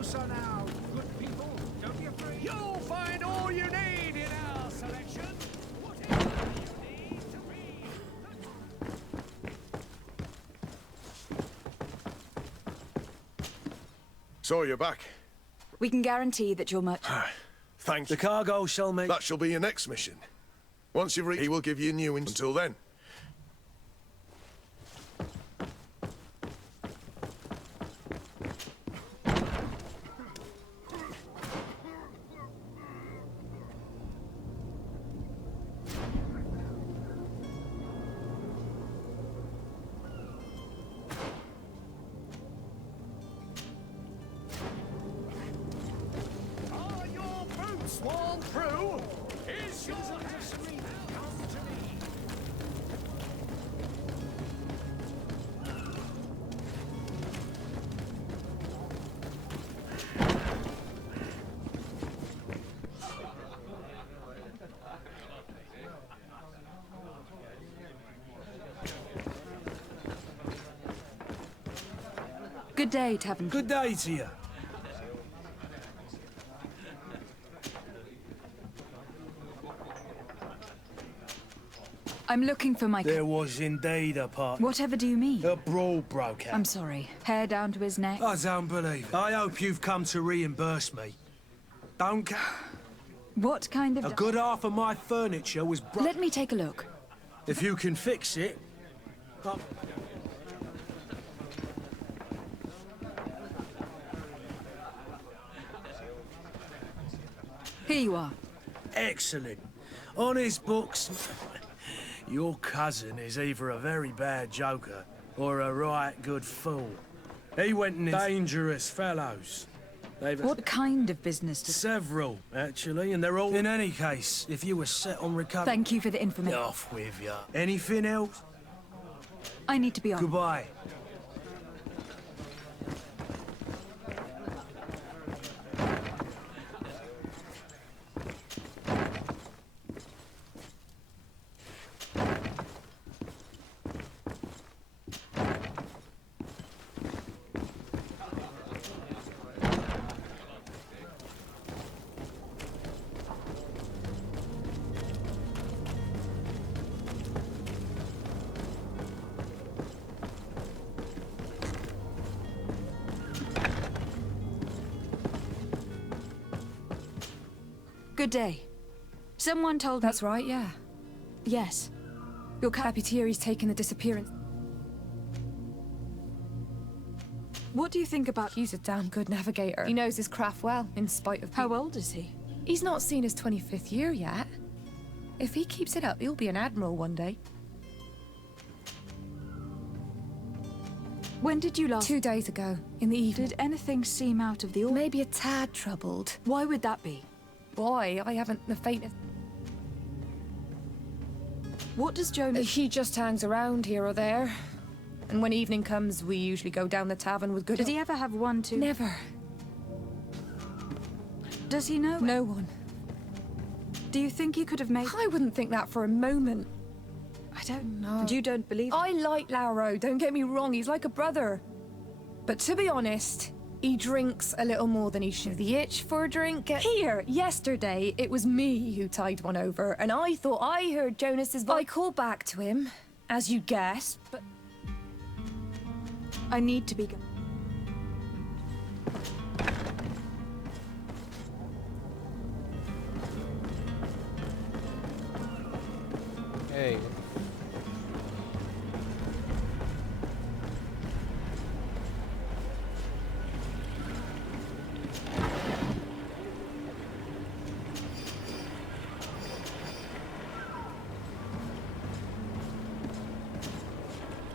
closer now, good people. Don't be afraid. You'll find all you need in our selection. Whatever you need to read. So you're back. We can guarantee that your merchant... Thank you. The cargo shall make... That shall be your next mission. Once you've reached, he will give you new until then. Are your boots worn through? Is your destiny come to me? Good day, Tavern. Good day to you. I'm looking for my... There was indeed a part. Whatever do you mean? A brawl broke out. I'm sorry. Hair down to his neck. I don't believe it. I hope you've come to reimburse me. Don't ca- What kind of... A good half of my furniture was broken. Let me take a look. If you can fix it... Here you are. Excellent. On his books... Your cousin is either a very bad joker or a right good fool. He went in dangerous fellows. What kind of business does... Several, actually, and they're all... In any case, if you were set on recovery... Thank you for the information. Off with you. Anything else? I need to be on. Goodbye. Good day. Someone told me... That's right, yeah. Yes. Your Capitiere's taken the disappearance. What do you think about... He's a damn good navigator. He knows his craft well, in spite of... How old is he? He's not seen his 25th year yet. If he keeps it up, he'll be an admiral one day. When did you last... 2 days ago, in the evening. Did anything seem out of the ordinary? Maybe a tad troubled. Why would that be? Boy, I haven't the faintest... What does Jonas... He just hangs around here or there. And when evening comes, we usually go down the tavern with good... Did he ever have one to... Never. Does he know... No one. Do you think he could have made... I wouldn't think that for a moment. I don't know. And You don't believe... I like Lauro, don't get me wrong, he's like a brother. But to be honest, he drinks a little more than he should. The itch for a drink... Here, yesterday, it was me who tied one over, and I thought I heard Jonas's voice. I called back to him, as you guessed, but... I need to be... Hey.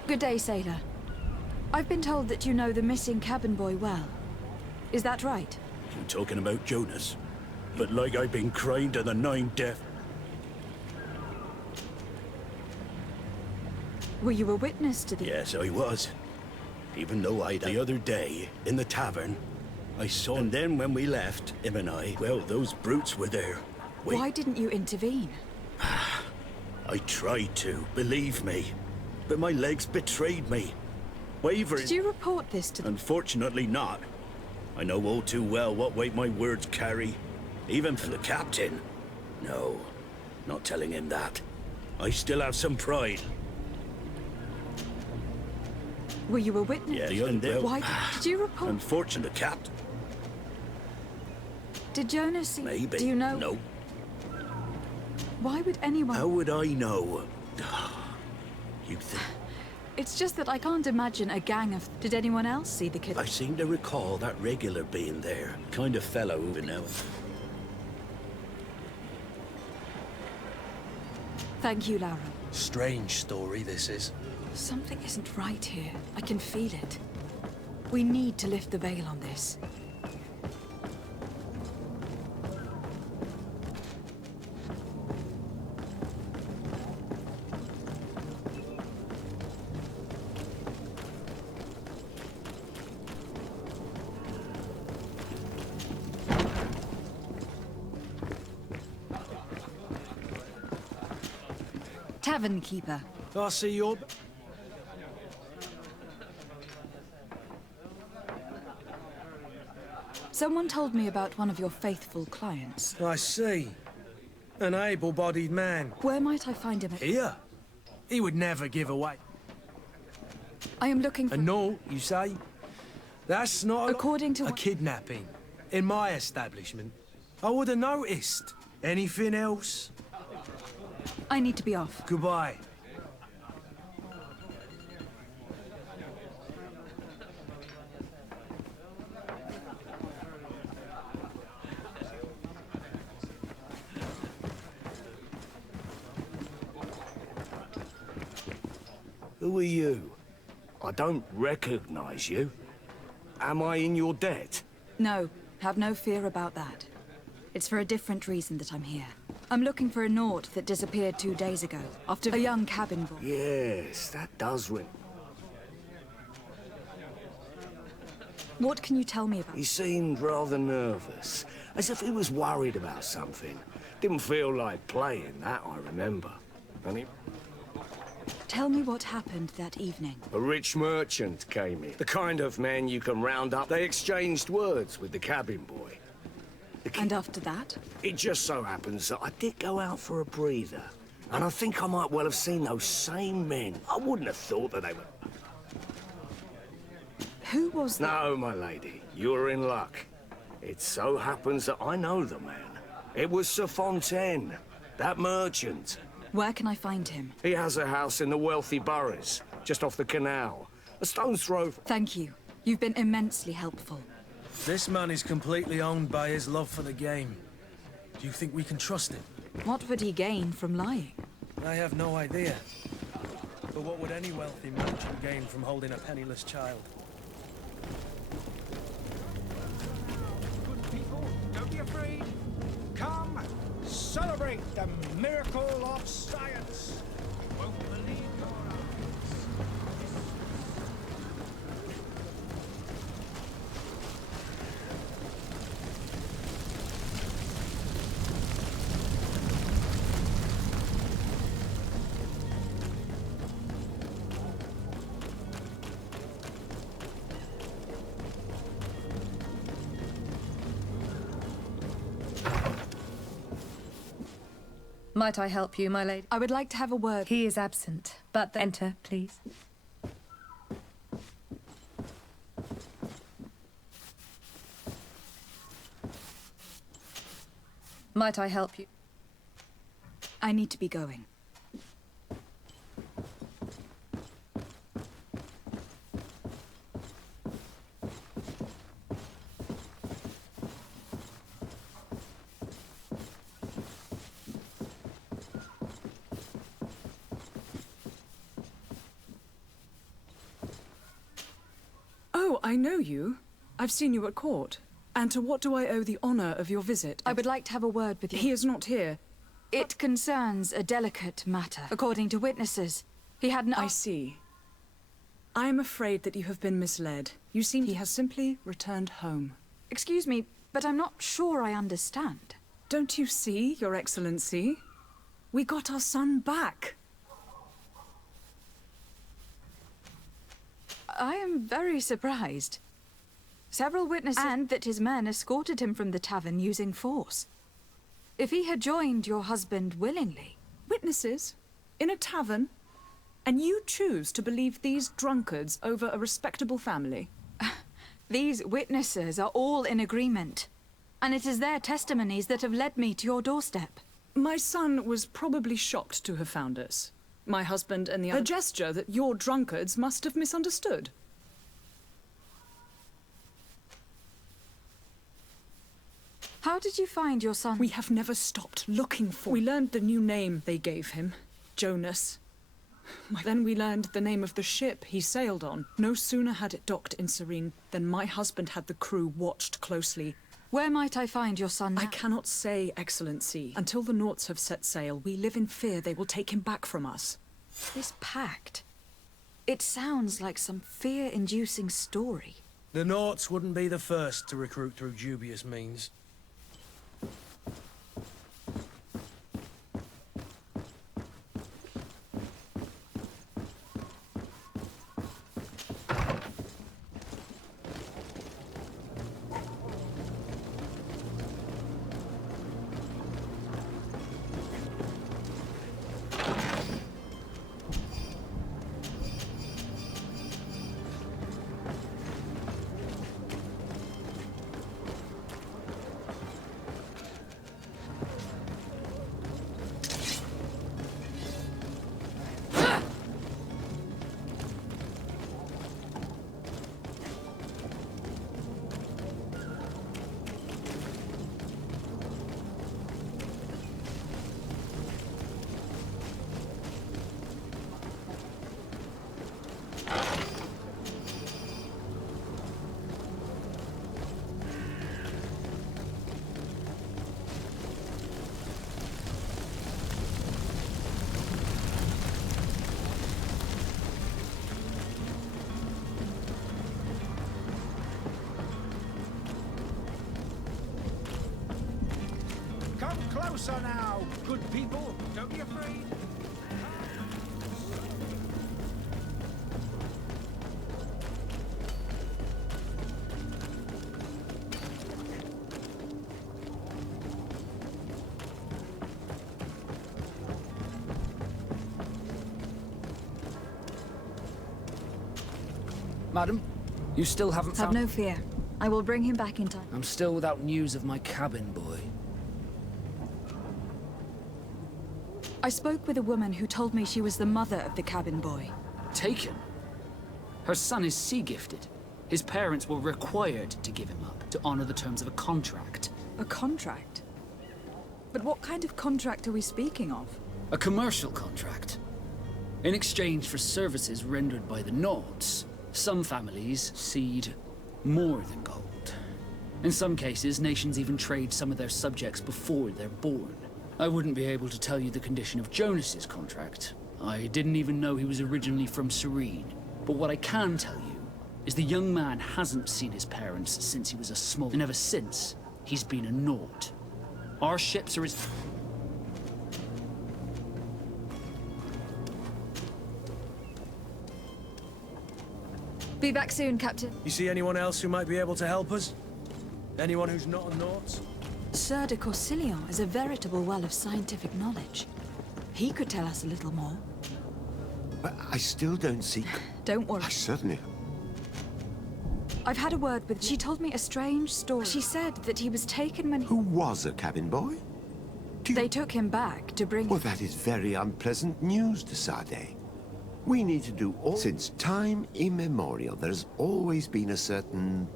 Good day, sailor. I've been told that you know the missing cabin boy well. Is that right? You talking about Jonas? But like I've been crying to the 9 death. Were you a witness to the... Yes, I was. Even though the other day, in the tavern, I saw... And then when we left, him and I, well, those brutes were there. Why didn't you intervene? I tried to, believe me. But my legs betrayed me. Wavering... Did you report this to... Unfortunately not. I know all too well what weight my words carry. Even for the captain. No, not telling him that. I still have some pride. Were you a witness? Yeah, Why did you report? Unfortunate, Captain. Did Jonas see? Maybe. Do you know? No. Why would anyone? How would I know? You think? It's just that I can't imagine a gang of... Did anyone else see the kid? I seem to recall that regular being there. Kind of fellow who would know. Thank you, Lara. Strange story, this is. Something isn't right here. I can feel it. We need to lift the veil on this. Tavern keeper. I see your... Someone told me about one of your faithful clients. I see. An able-bodied man. Where might I find him? Here? He would never give away. I am looking for... A note, you say? That's not... According to... A kidnapping. In my establishment. I would have noticed. Anything else? I need to be off. Goodbye. Who are you? I don't recognize you. Am I in your debt? No, have no fear about that. It's for a different reason that I'm here. I'm looking for a Naut that disappeared 2 days ago, after a young cabin boy. Yes, that does ring. What can you tell me about? He seemed rather nervous, as if he was worried about something. Didn't feel like playing, that I remember. And he... Tell me what happened that evening. A rich merchant came in. The kind of men you can round up. They exchanged words with the cabin boy. And after that? It just so happens that I did go out for a breather. And I think I might well have seen those same men. I wouldn't have thought that they were... Who was that? No, my lady. You're in luck. It so happens that I know the man. It was Sir Fontaine, that merchant. Where can I find him? He has a house in the wealthy boroughs, just off the canal. A stone's throw... Thank you. You've been immensely helpful. This man is completely owned by his love for the game. Do you think we can trust him? What would he gain from lying? I have no idea. But what would any wealthy merchant gain from holding a penniless child? Good people, don't be afraid. Come, celebrate the miracle of science. You won't believe your eyes. Might I help you, my lady? I would like to have a word. He is absent, but enter, please. Might I help you? I need to be going. Oh, I know you. I've seen you at court. And to what do I owe the honor of your visit? I would like to have a word with you. He is not here. It concerns a delicate matter. According to witnesses, he had no... I see. I am afraid that you have been misled. You seem he has simply returned home. Excuse me, but I'm not sure I understand. Don't you see, Your Excellency? We got our son back. I am very surprised. Several witnesses, and that his men escorted him from the tavern using force. If he had joined your husband willingly... Witnesses? In a tavern? And you choose to believe these drunkards over a respectable family? These witnesses are all in agreement. And it is their testimonies that have led me to your doorstep. My son was probably shocked to have found us. My husband and the other... A gesture that your drunkards must have misunderstood. How did you find your son? We have never stopped looking for... We learned the new name they gave him. Jonas. Then we learned the name of the ship he sailed on. No sooner had it docked in Serene than my husband had the crew watched closely. Where might I find your son now? I cannot say, Excellency. Until the Nauts have set sail, we live in fear they will take him back from us. This pact... It sounds like some fear-inducing story. The Nauts wouldn't be the first to recruit through dubious means. Come closer now, good people. Don't be afraid. Madam, you still haven't found... Have no fear. I will bring him back in time. I'm still without news of my cabin boy. I spoke with a woman who told me she was the mother of the cabin boy. Taken? Her son is sea-gifted. His parents were required to give him up to honor the terms of a contract. A contract? But what kind of contract are we speaking of? A commercial contract. In exchange for services rendered by the Nauts, some families cede more than gold. In some cases, nations even trade some of their subjects before they're born. I wouldn't be able to tell you the condition of Jonas's contract. I didn't even know he was originally from Serene. But what I can tell you is the young man hasn't seen his parents since he was a small... And ever since, he's been a Naut. Our ships are his... Be back soon, Captain. You see anyone else who might be able to help us? Anyone who's not a Naut? Sir de Corsilion is a veritable well of scientific knowledge. He could tell us a little more. But I still don't see... Don't worry. I certainly... I've had a word with... She told me a strange story. She said that he was taken when he... Who was a cabin boy? They took him back to bring... Well, that is very unpleasant news de Sade. We need to do all... Since time immemorial, there's always been a certain...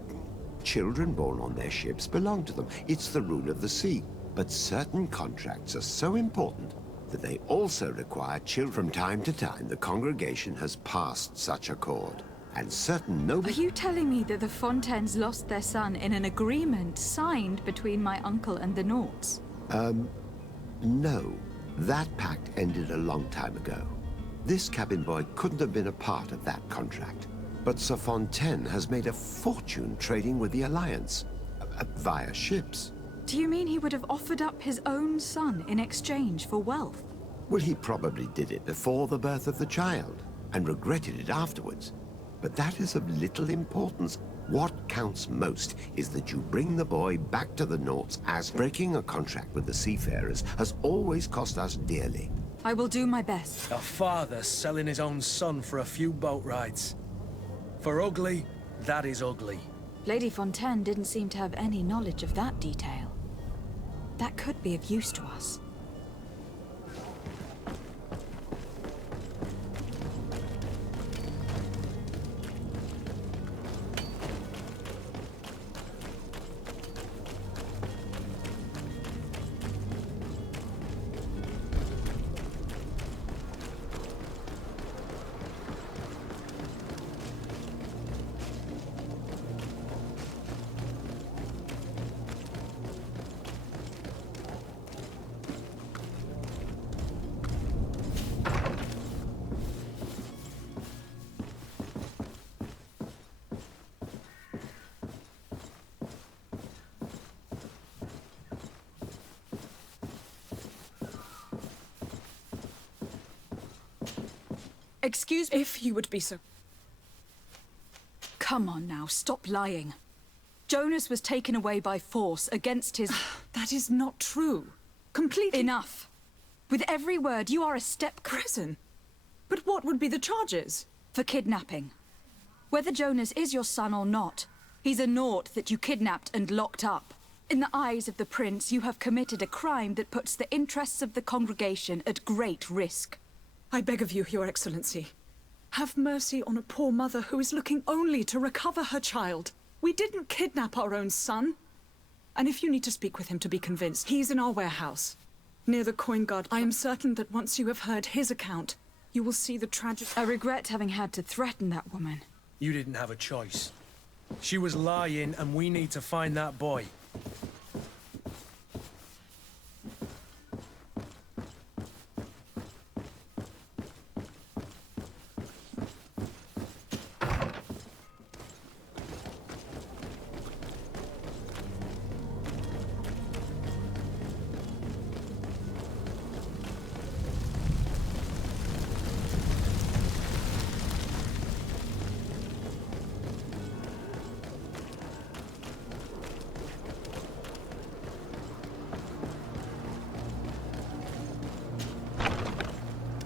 Children born on their ships belong to them. It's the rule of the sea. But certain contracts are so important that they also require children. From time to time, the congregation has passed such accord. And certain noble... Are you telling me that the Fontaines lost their son in an agreement signed between my uncle and the Nauts? No. That pact ended a long time ago. This cabin boy couldn't have been a part of that contract. But Sir Fontaine has made a fortune trading with the Alliance, via ships. Do you mean he would have offered up his own son in exchange for wealth? Well, he probably did it before the birth of the child, and regretted it afterwards. But that is of little importance. What counts most is that you bring the boy back to the Naughts, as breaking a contract with the Seafarers has always cost us dearly. I will do my best. A father selling his own son for a few boat rides. For ugly, that is ugly. Lady Fontaine didn't seem to have any knowledge of that detail. That could be of use to us. Excuse me? If you would be so... Come on now, stop lying. Jonas was taken away by force against his... That is not true. Completely... Enough. With every word, you are a step... Prison? But what would be the charges? For kidnapping. Whether Jonas is your son or not, he's a Naught that you kidnapped and locked up. In the eyes of the Prince, you have committed a crime that puts the interests of the congregation at great risk. I beg of you, Your Excellency. Have mercy on a poor mother who is looking only to recover her child. We didn't kidnap our own son. And if you need to speak with him to be convinced, he's in our warehouse, near the coin guard. I am certain that once you have heard his account, you will see the tragic... I regret having had to threaten that woman. You didn't have a choice. She was lying, and we need to find that boy.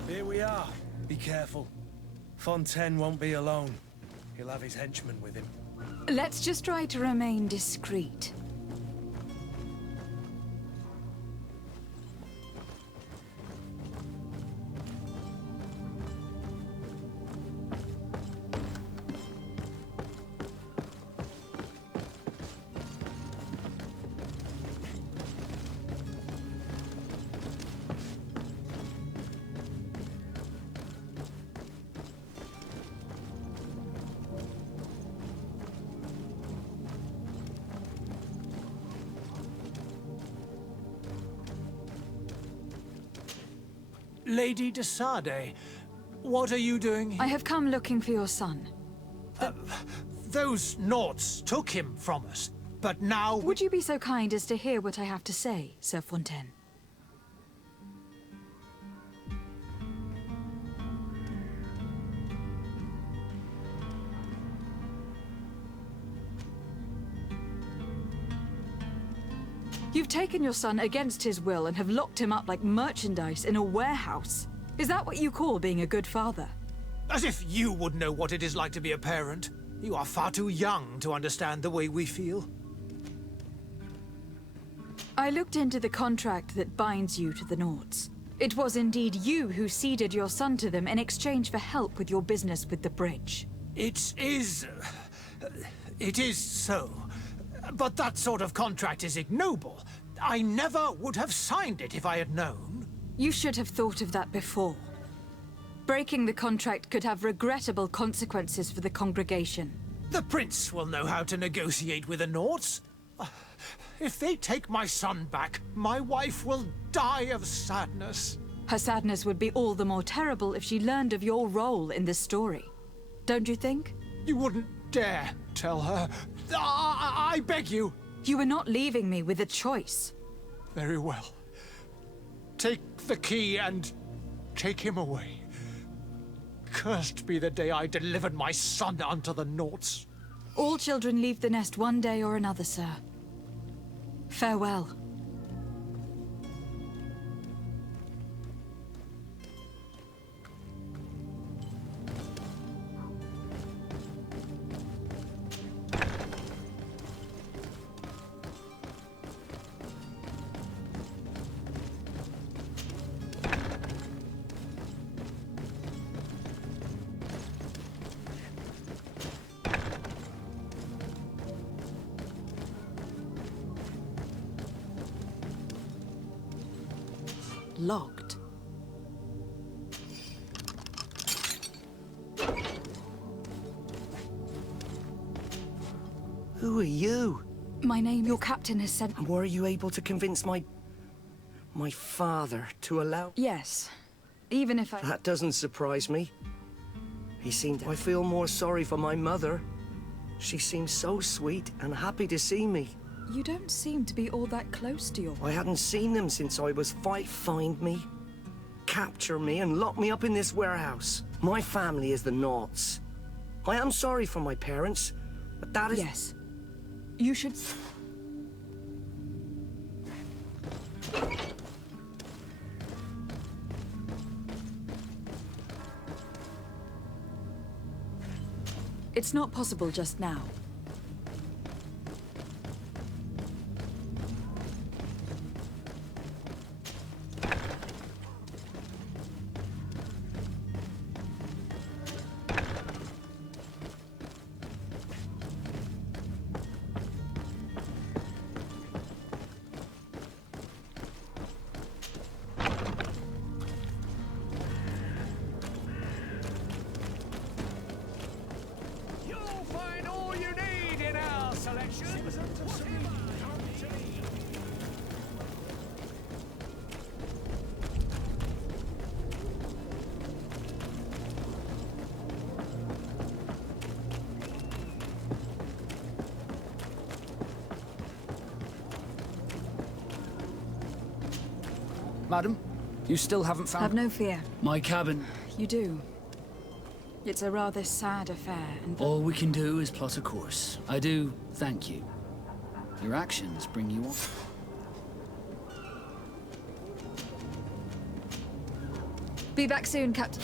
Here we are. Be careful. Fontaine won't be alone. He'll have his henchmen with him. Let's just try to remain discreet. Lady de Sade, what are you doing here? I have come looking for your son. Those Naughts took him from us, but now... Would you be so kind as to hear what I have to say, Sir Fontaine? You've taken your son against his will and have locked him up like merchandise in a warehouse. Is that what you call being a good father? As if you would know what it is like to be a parent. You are far too young to understand the way we feel. I looked into the contract that binds you to the Naughts. It was indeed you who ceded your son to them in exchange for help with your business with the bridge. It is so. But that sort of contract is ignoble. I never would have signed it if I had known. You should have thought of that before. Breaking the contract could have regrettable consequences for the congregation. The Prince will know how to negotiate with the Naughts. If they take my son back, my wife will die of sadness. Her sadness would be all the more terrible if she learned of your role in this story. Don't you think? You wouldn't dare tell her. I beg you. You are not leaving me with a choice. Very well. Take the key and take him away. Cursed be the day I delivered my son unto the Naughts. All children leave the nest one day or another, sir. Farewell. Locked. Who are you? My name, your captain has sent... And were you able to convince my father to allow... Yes. Even if I... That doesn't surprise me. He seemed... I feel more sorry for my mother. She seems so sweet and happy to see me. You don't seem to be all that close to your... I hadn't seen them since I was find me, capture me, and lock me up in this warehouse. My family is the Naughts. I am sorry for my parents, but that is... Yes. You should... It's not possible just now. Madam, you still haven't found... Have no fear. My cabin. You do. It's a rather sad affair, and... All we can do is plot a course. I do thank you. Your actions bring you on. Be back soon, Captain.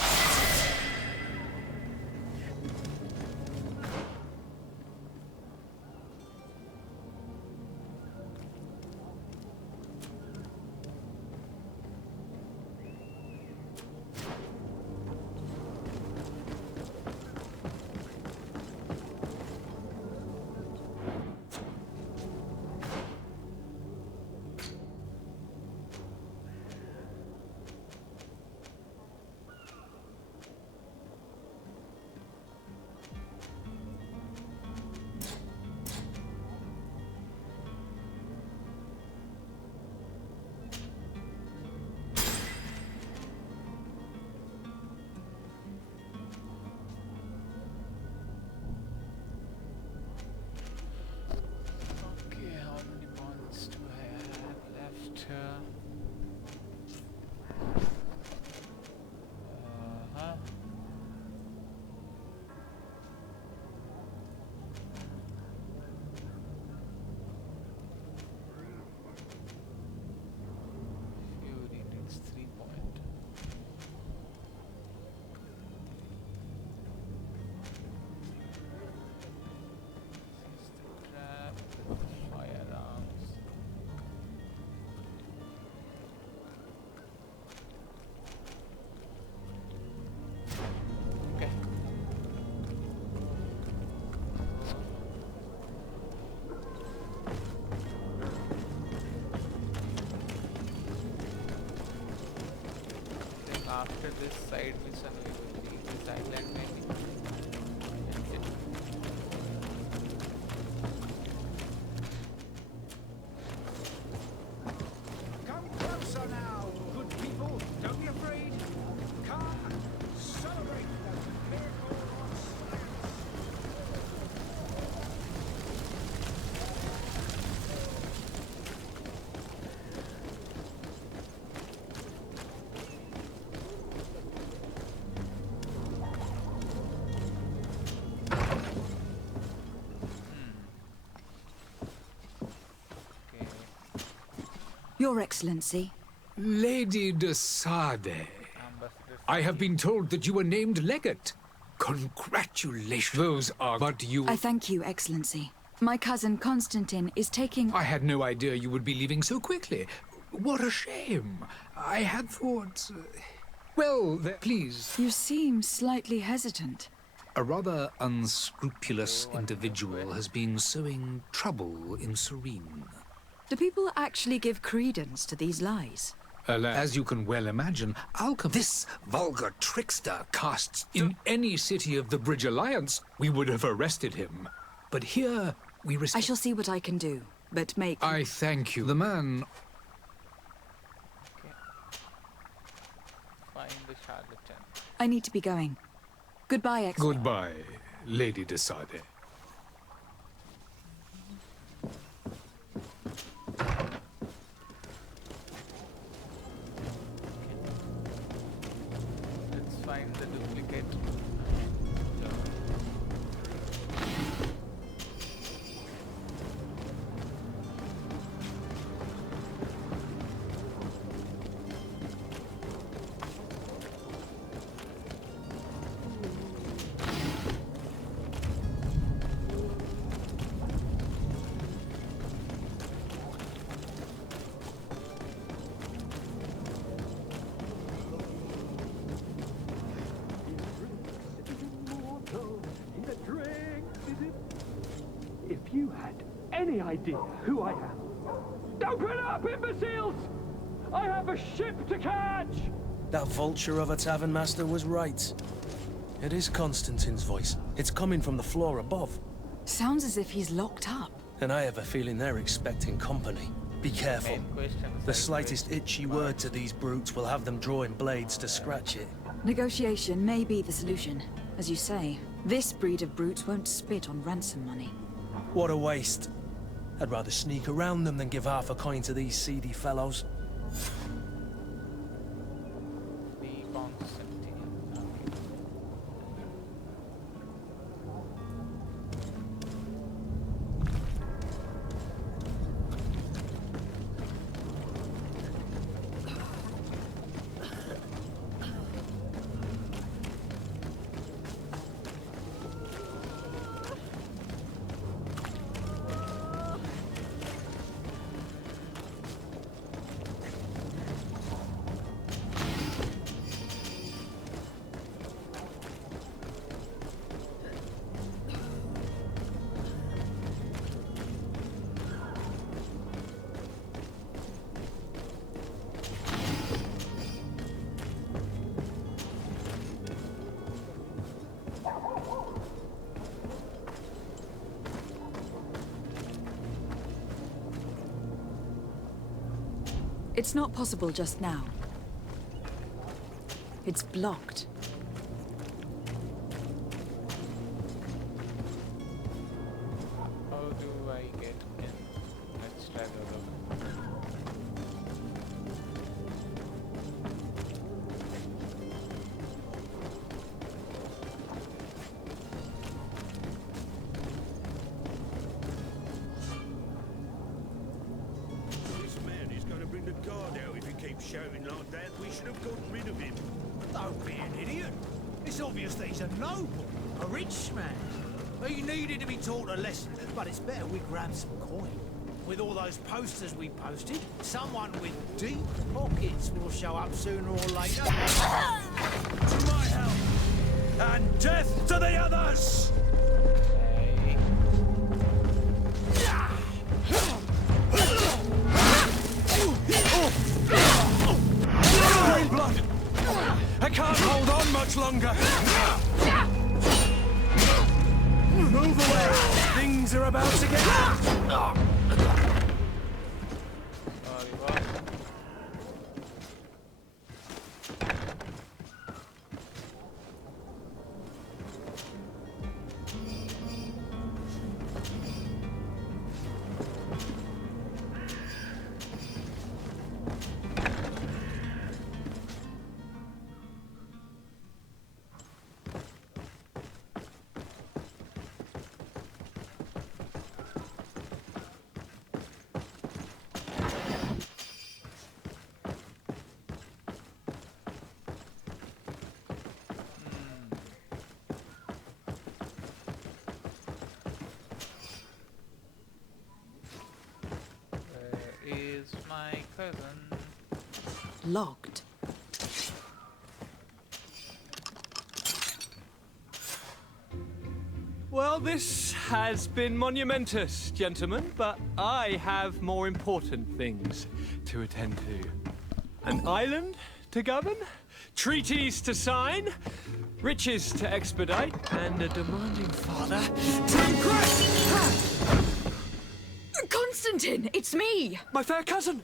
After this side mission we will leave this island maybe. Come closer now, good people. Don't be afraid. Come, celebrate the miracle of Your Excellency. Lady de Sade, I have been told that you were named legate. Congratulations. Those are... But you... I thank you, Excellency. My cousin Constantine is taking... I had no idea you would be leaving so quickly. What a shame. I had thought... Well, please. You seem slightly hesitant. A rather unscrupulous individual has been sowing trouble in Serene. Do people actually give credence to these lies? As you can well imagine, this vulgar trickster casts... In any city of the Bridge Alliance, we would have arrested him. But here, we respect... I shall see what I can do, but make... I thank you. The man... Okay. Find the charlatan. I need to be going. Goodbye, Excellency. Goodbye, Lady de Sade. Let's find the duplicate. If you had any idea who I am... Open up, imbeciles! I have a ship to catch! That vulture of a tavern master was right. It is Constantine's voice. It's coming from the floor above. Sounds as if he's locked up. And I have a feeling they're expecting company. Be careful. The slightest itchy word to these brutes will have them drawing blades to scratch it. Negotiation may be the solution. As you say, this breed of brutes won't spit on ransom money. What a waste. I'd rather sneak around them than give half a coin to these seedy fellows. It's not possible just now. It's blocked. How do I get in? Let's try the other one. Shouting like that, we should have gotten rid of him. Don't be an idiot. It's obvious that he's a noble, a rich man. He needed to be taught a lesson, but it's better we grab some coin. With all those posters we posted, someone with deep pockets will show up sooner or later. To my help! And death to the others! Blood! I can't hold on much longer! Move away! Things are about to get... my cousin. Locked. Well, this has been monumentous, gentlemen, but I have more important things to attend to. An island to govern, treaties to sign, riches to expedite, and a demanding father to impress! Constantine, it's me! My fair cousin!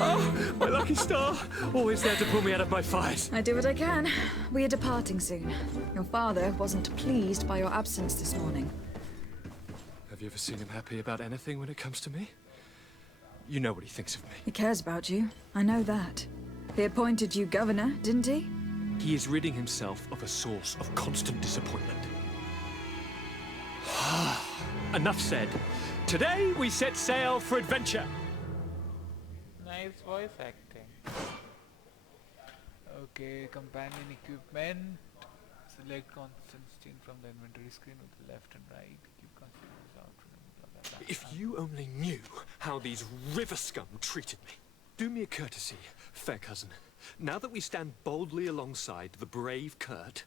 Oh, my lucky star! Always there to pull me out of my fight. I do what I can. We are departing soon. Your father wasn't pleased by your absence this morning. Have you ever seen him happy about anything when it comes to me? You know what he thinks of me. He cares about you. I know that. He appointed you governor, didn't he? He is ridding himself of a source of constant disappointment. Enough said. Today we set sail for adventure. Nice voice acting. Okay, companion equipment. Select Constantine from the inventory screen with the left and right. Keep Constantine out. Blah, blah, blah. If you only knew how these river scum treated me. Do me a courtesy, fair cousin. Now that we stand boldly alongside the brave Kurt,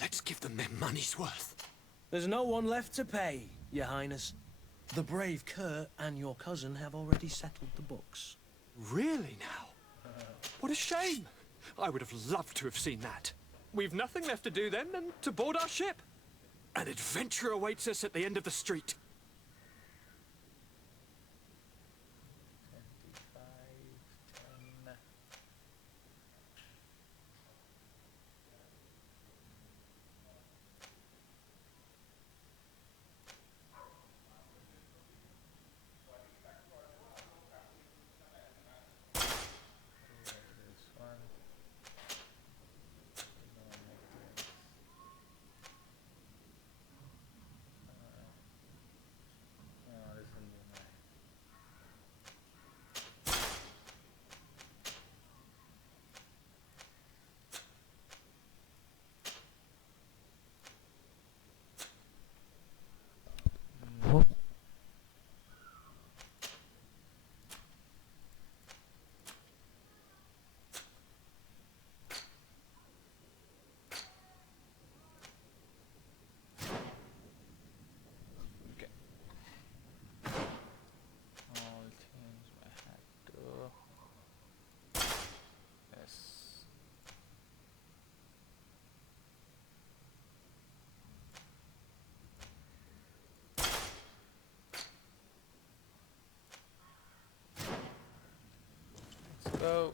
let's give them their money's worth. There's no one left to pay, Your Highness. The brave Kurt and your cousin have already settled the books. Really now? What a shame. I would have loved to have seen that. We've nothing left to do then than to board our ship. An adventure awaits us at the end of the street. Go.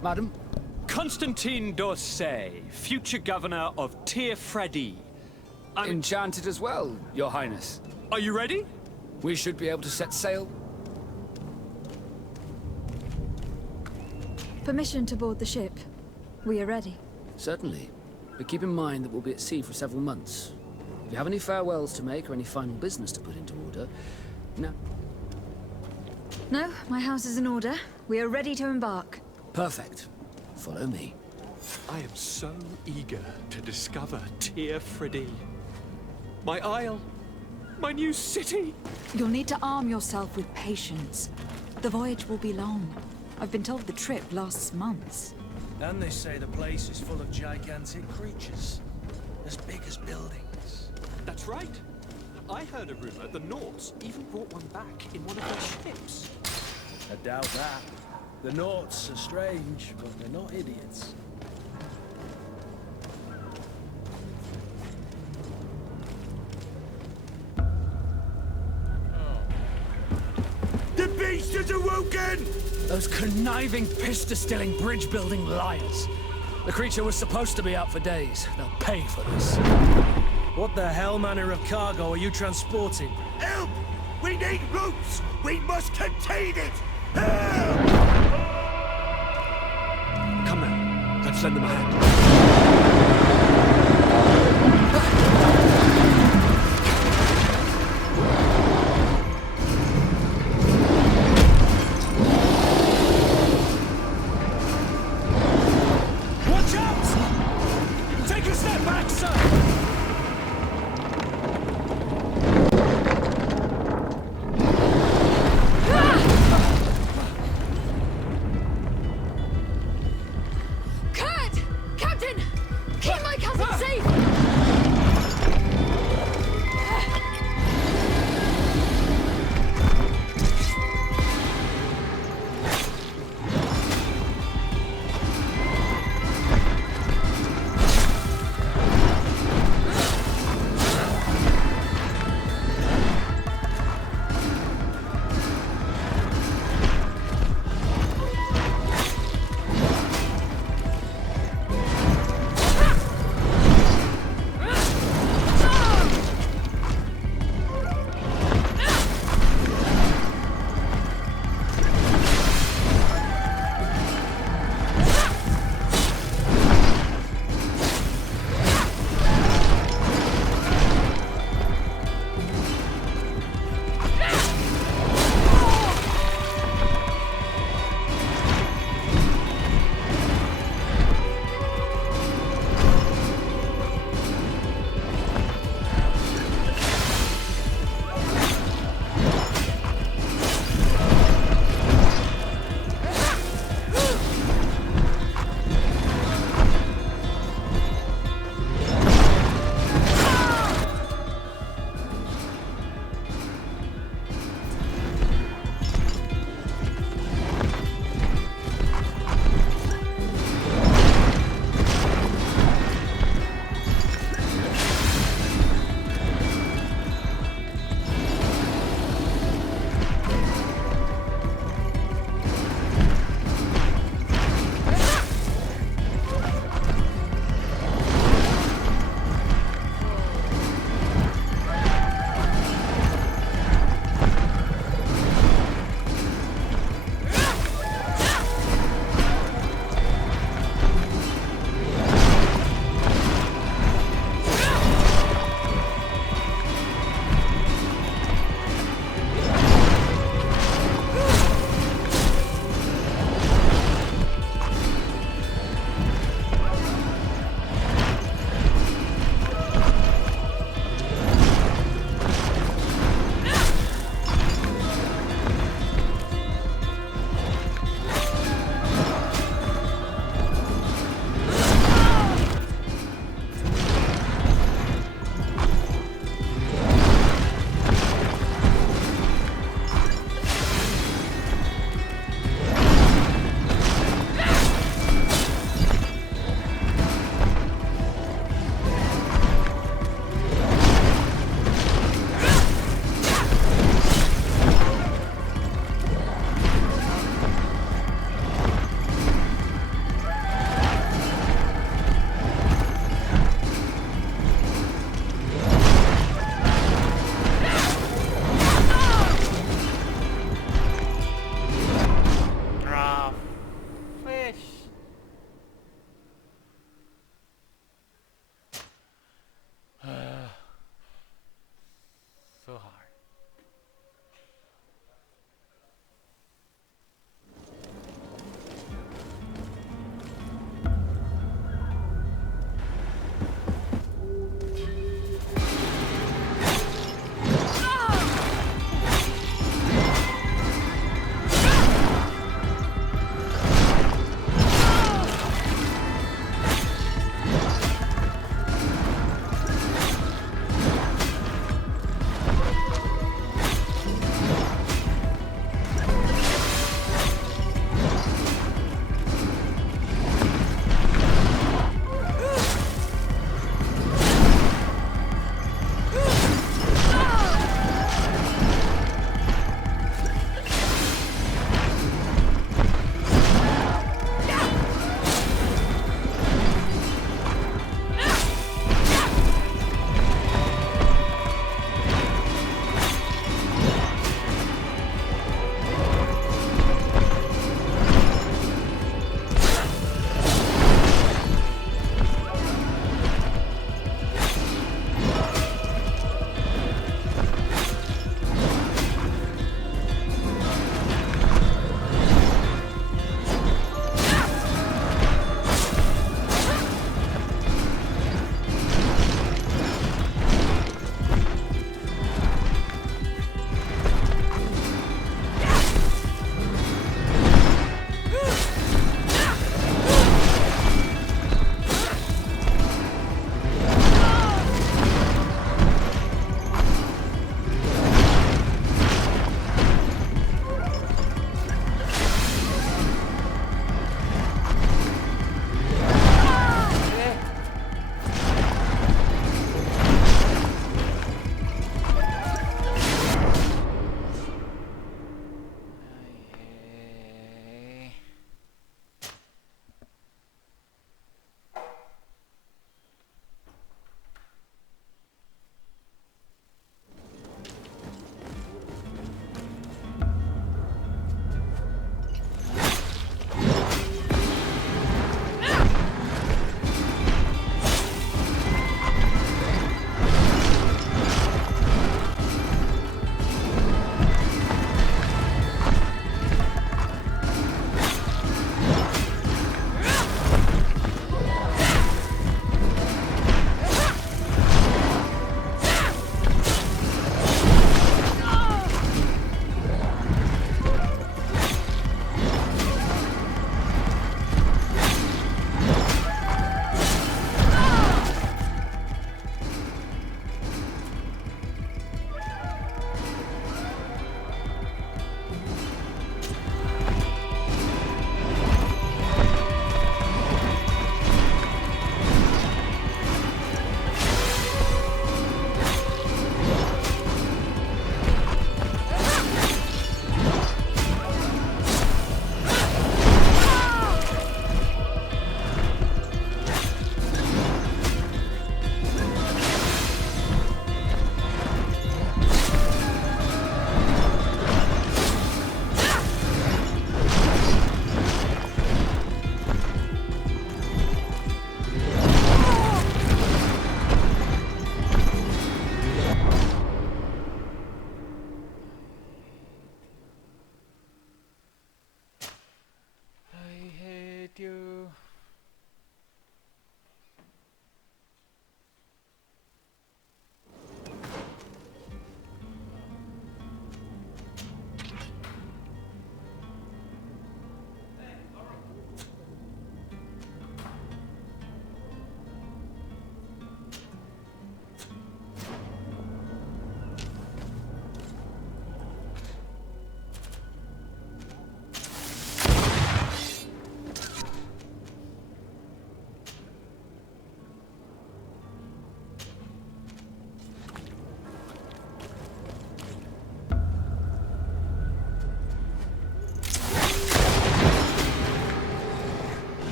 Madam, Constantine d'Orsay, future governor of Tir-Fredi. I'm enchanted as well, Your Highness. Are you ready? We should be able to set sail. Permission to board the ship. We are ready. Certainly. But keep in mind that we'll be at sea for several months. If you have any farewells to make or any final business to put into order, no. No, my house is in order. We are ready to embark. Perfect. Follow me. I am so eager to discover Teer Fradee. My isle. My new city. You'll need to arm yourself with patience. The voyage will be long. I've been told the trip lasts months. And they say the place is full of gigantic creatures, as big as buildings. That's right. I heard a rumor the Nauts even brought one back in one of their ships. I doubt that. The Nauts are strange, but they're not idiots. The beast has awoken! Those conniving, pista-stilling, bridge-building liars. The creature was supposed to be out for days. They'll pay for this. What the hell manner of cargo are you transporting? Help! We need ropes! We must contain it! Help! Come now. Let's lend them a hand. Watch out! Take a step back, sir! Kurt! Captain!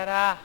Yara.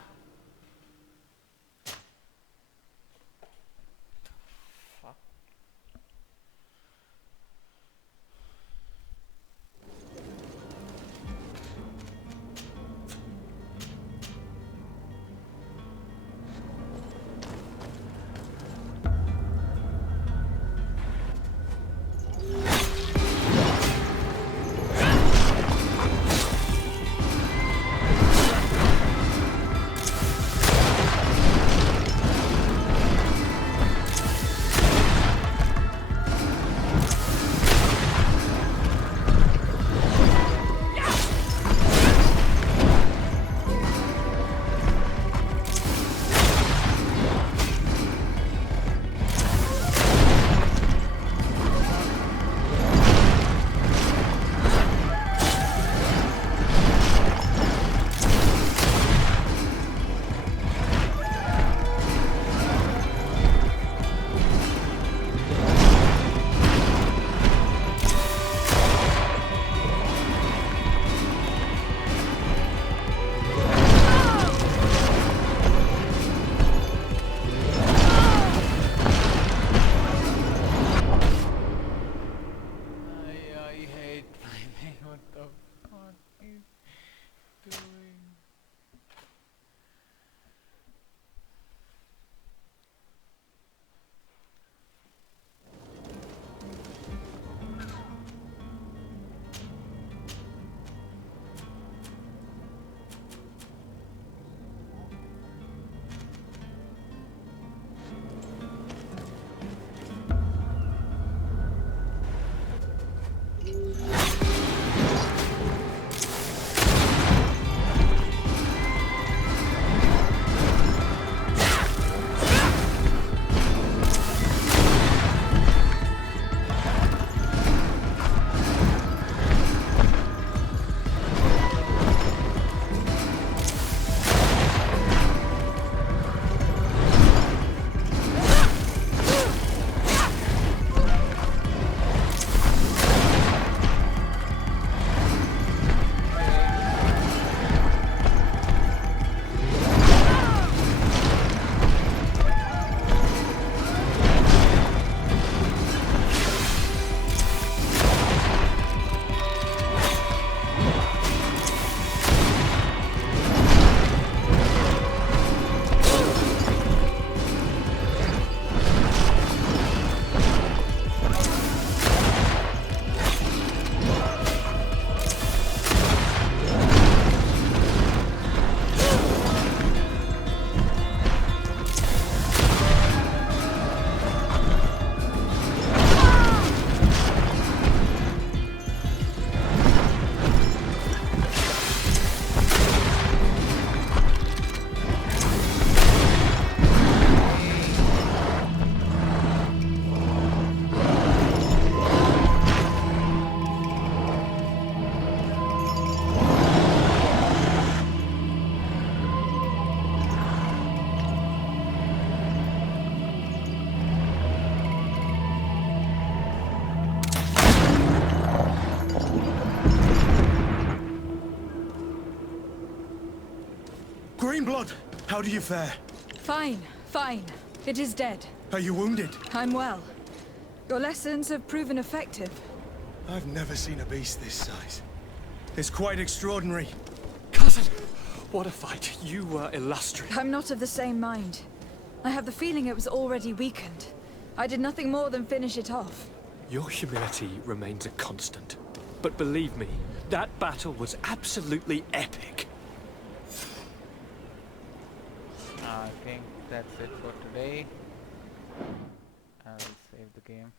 Greenblood, how do you fare? Fine, fine. It is dead. Are you wounded? I'm well. Your lessons have proven effective. I've never seen a beast this size. It's quite extraordinary. Cousin, what a fight. You were illustrious. I'm not of the same mind. I have the feeling it was already weakened. I did nothing more than finish it off. Your humility remains a constant. But believe me, that battle was absolutely epic. I think that's it for today. I'll save the game.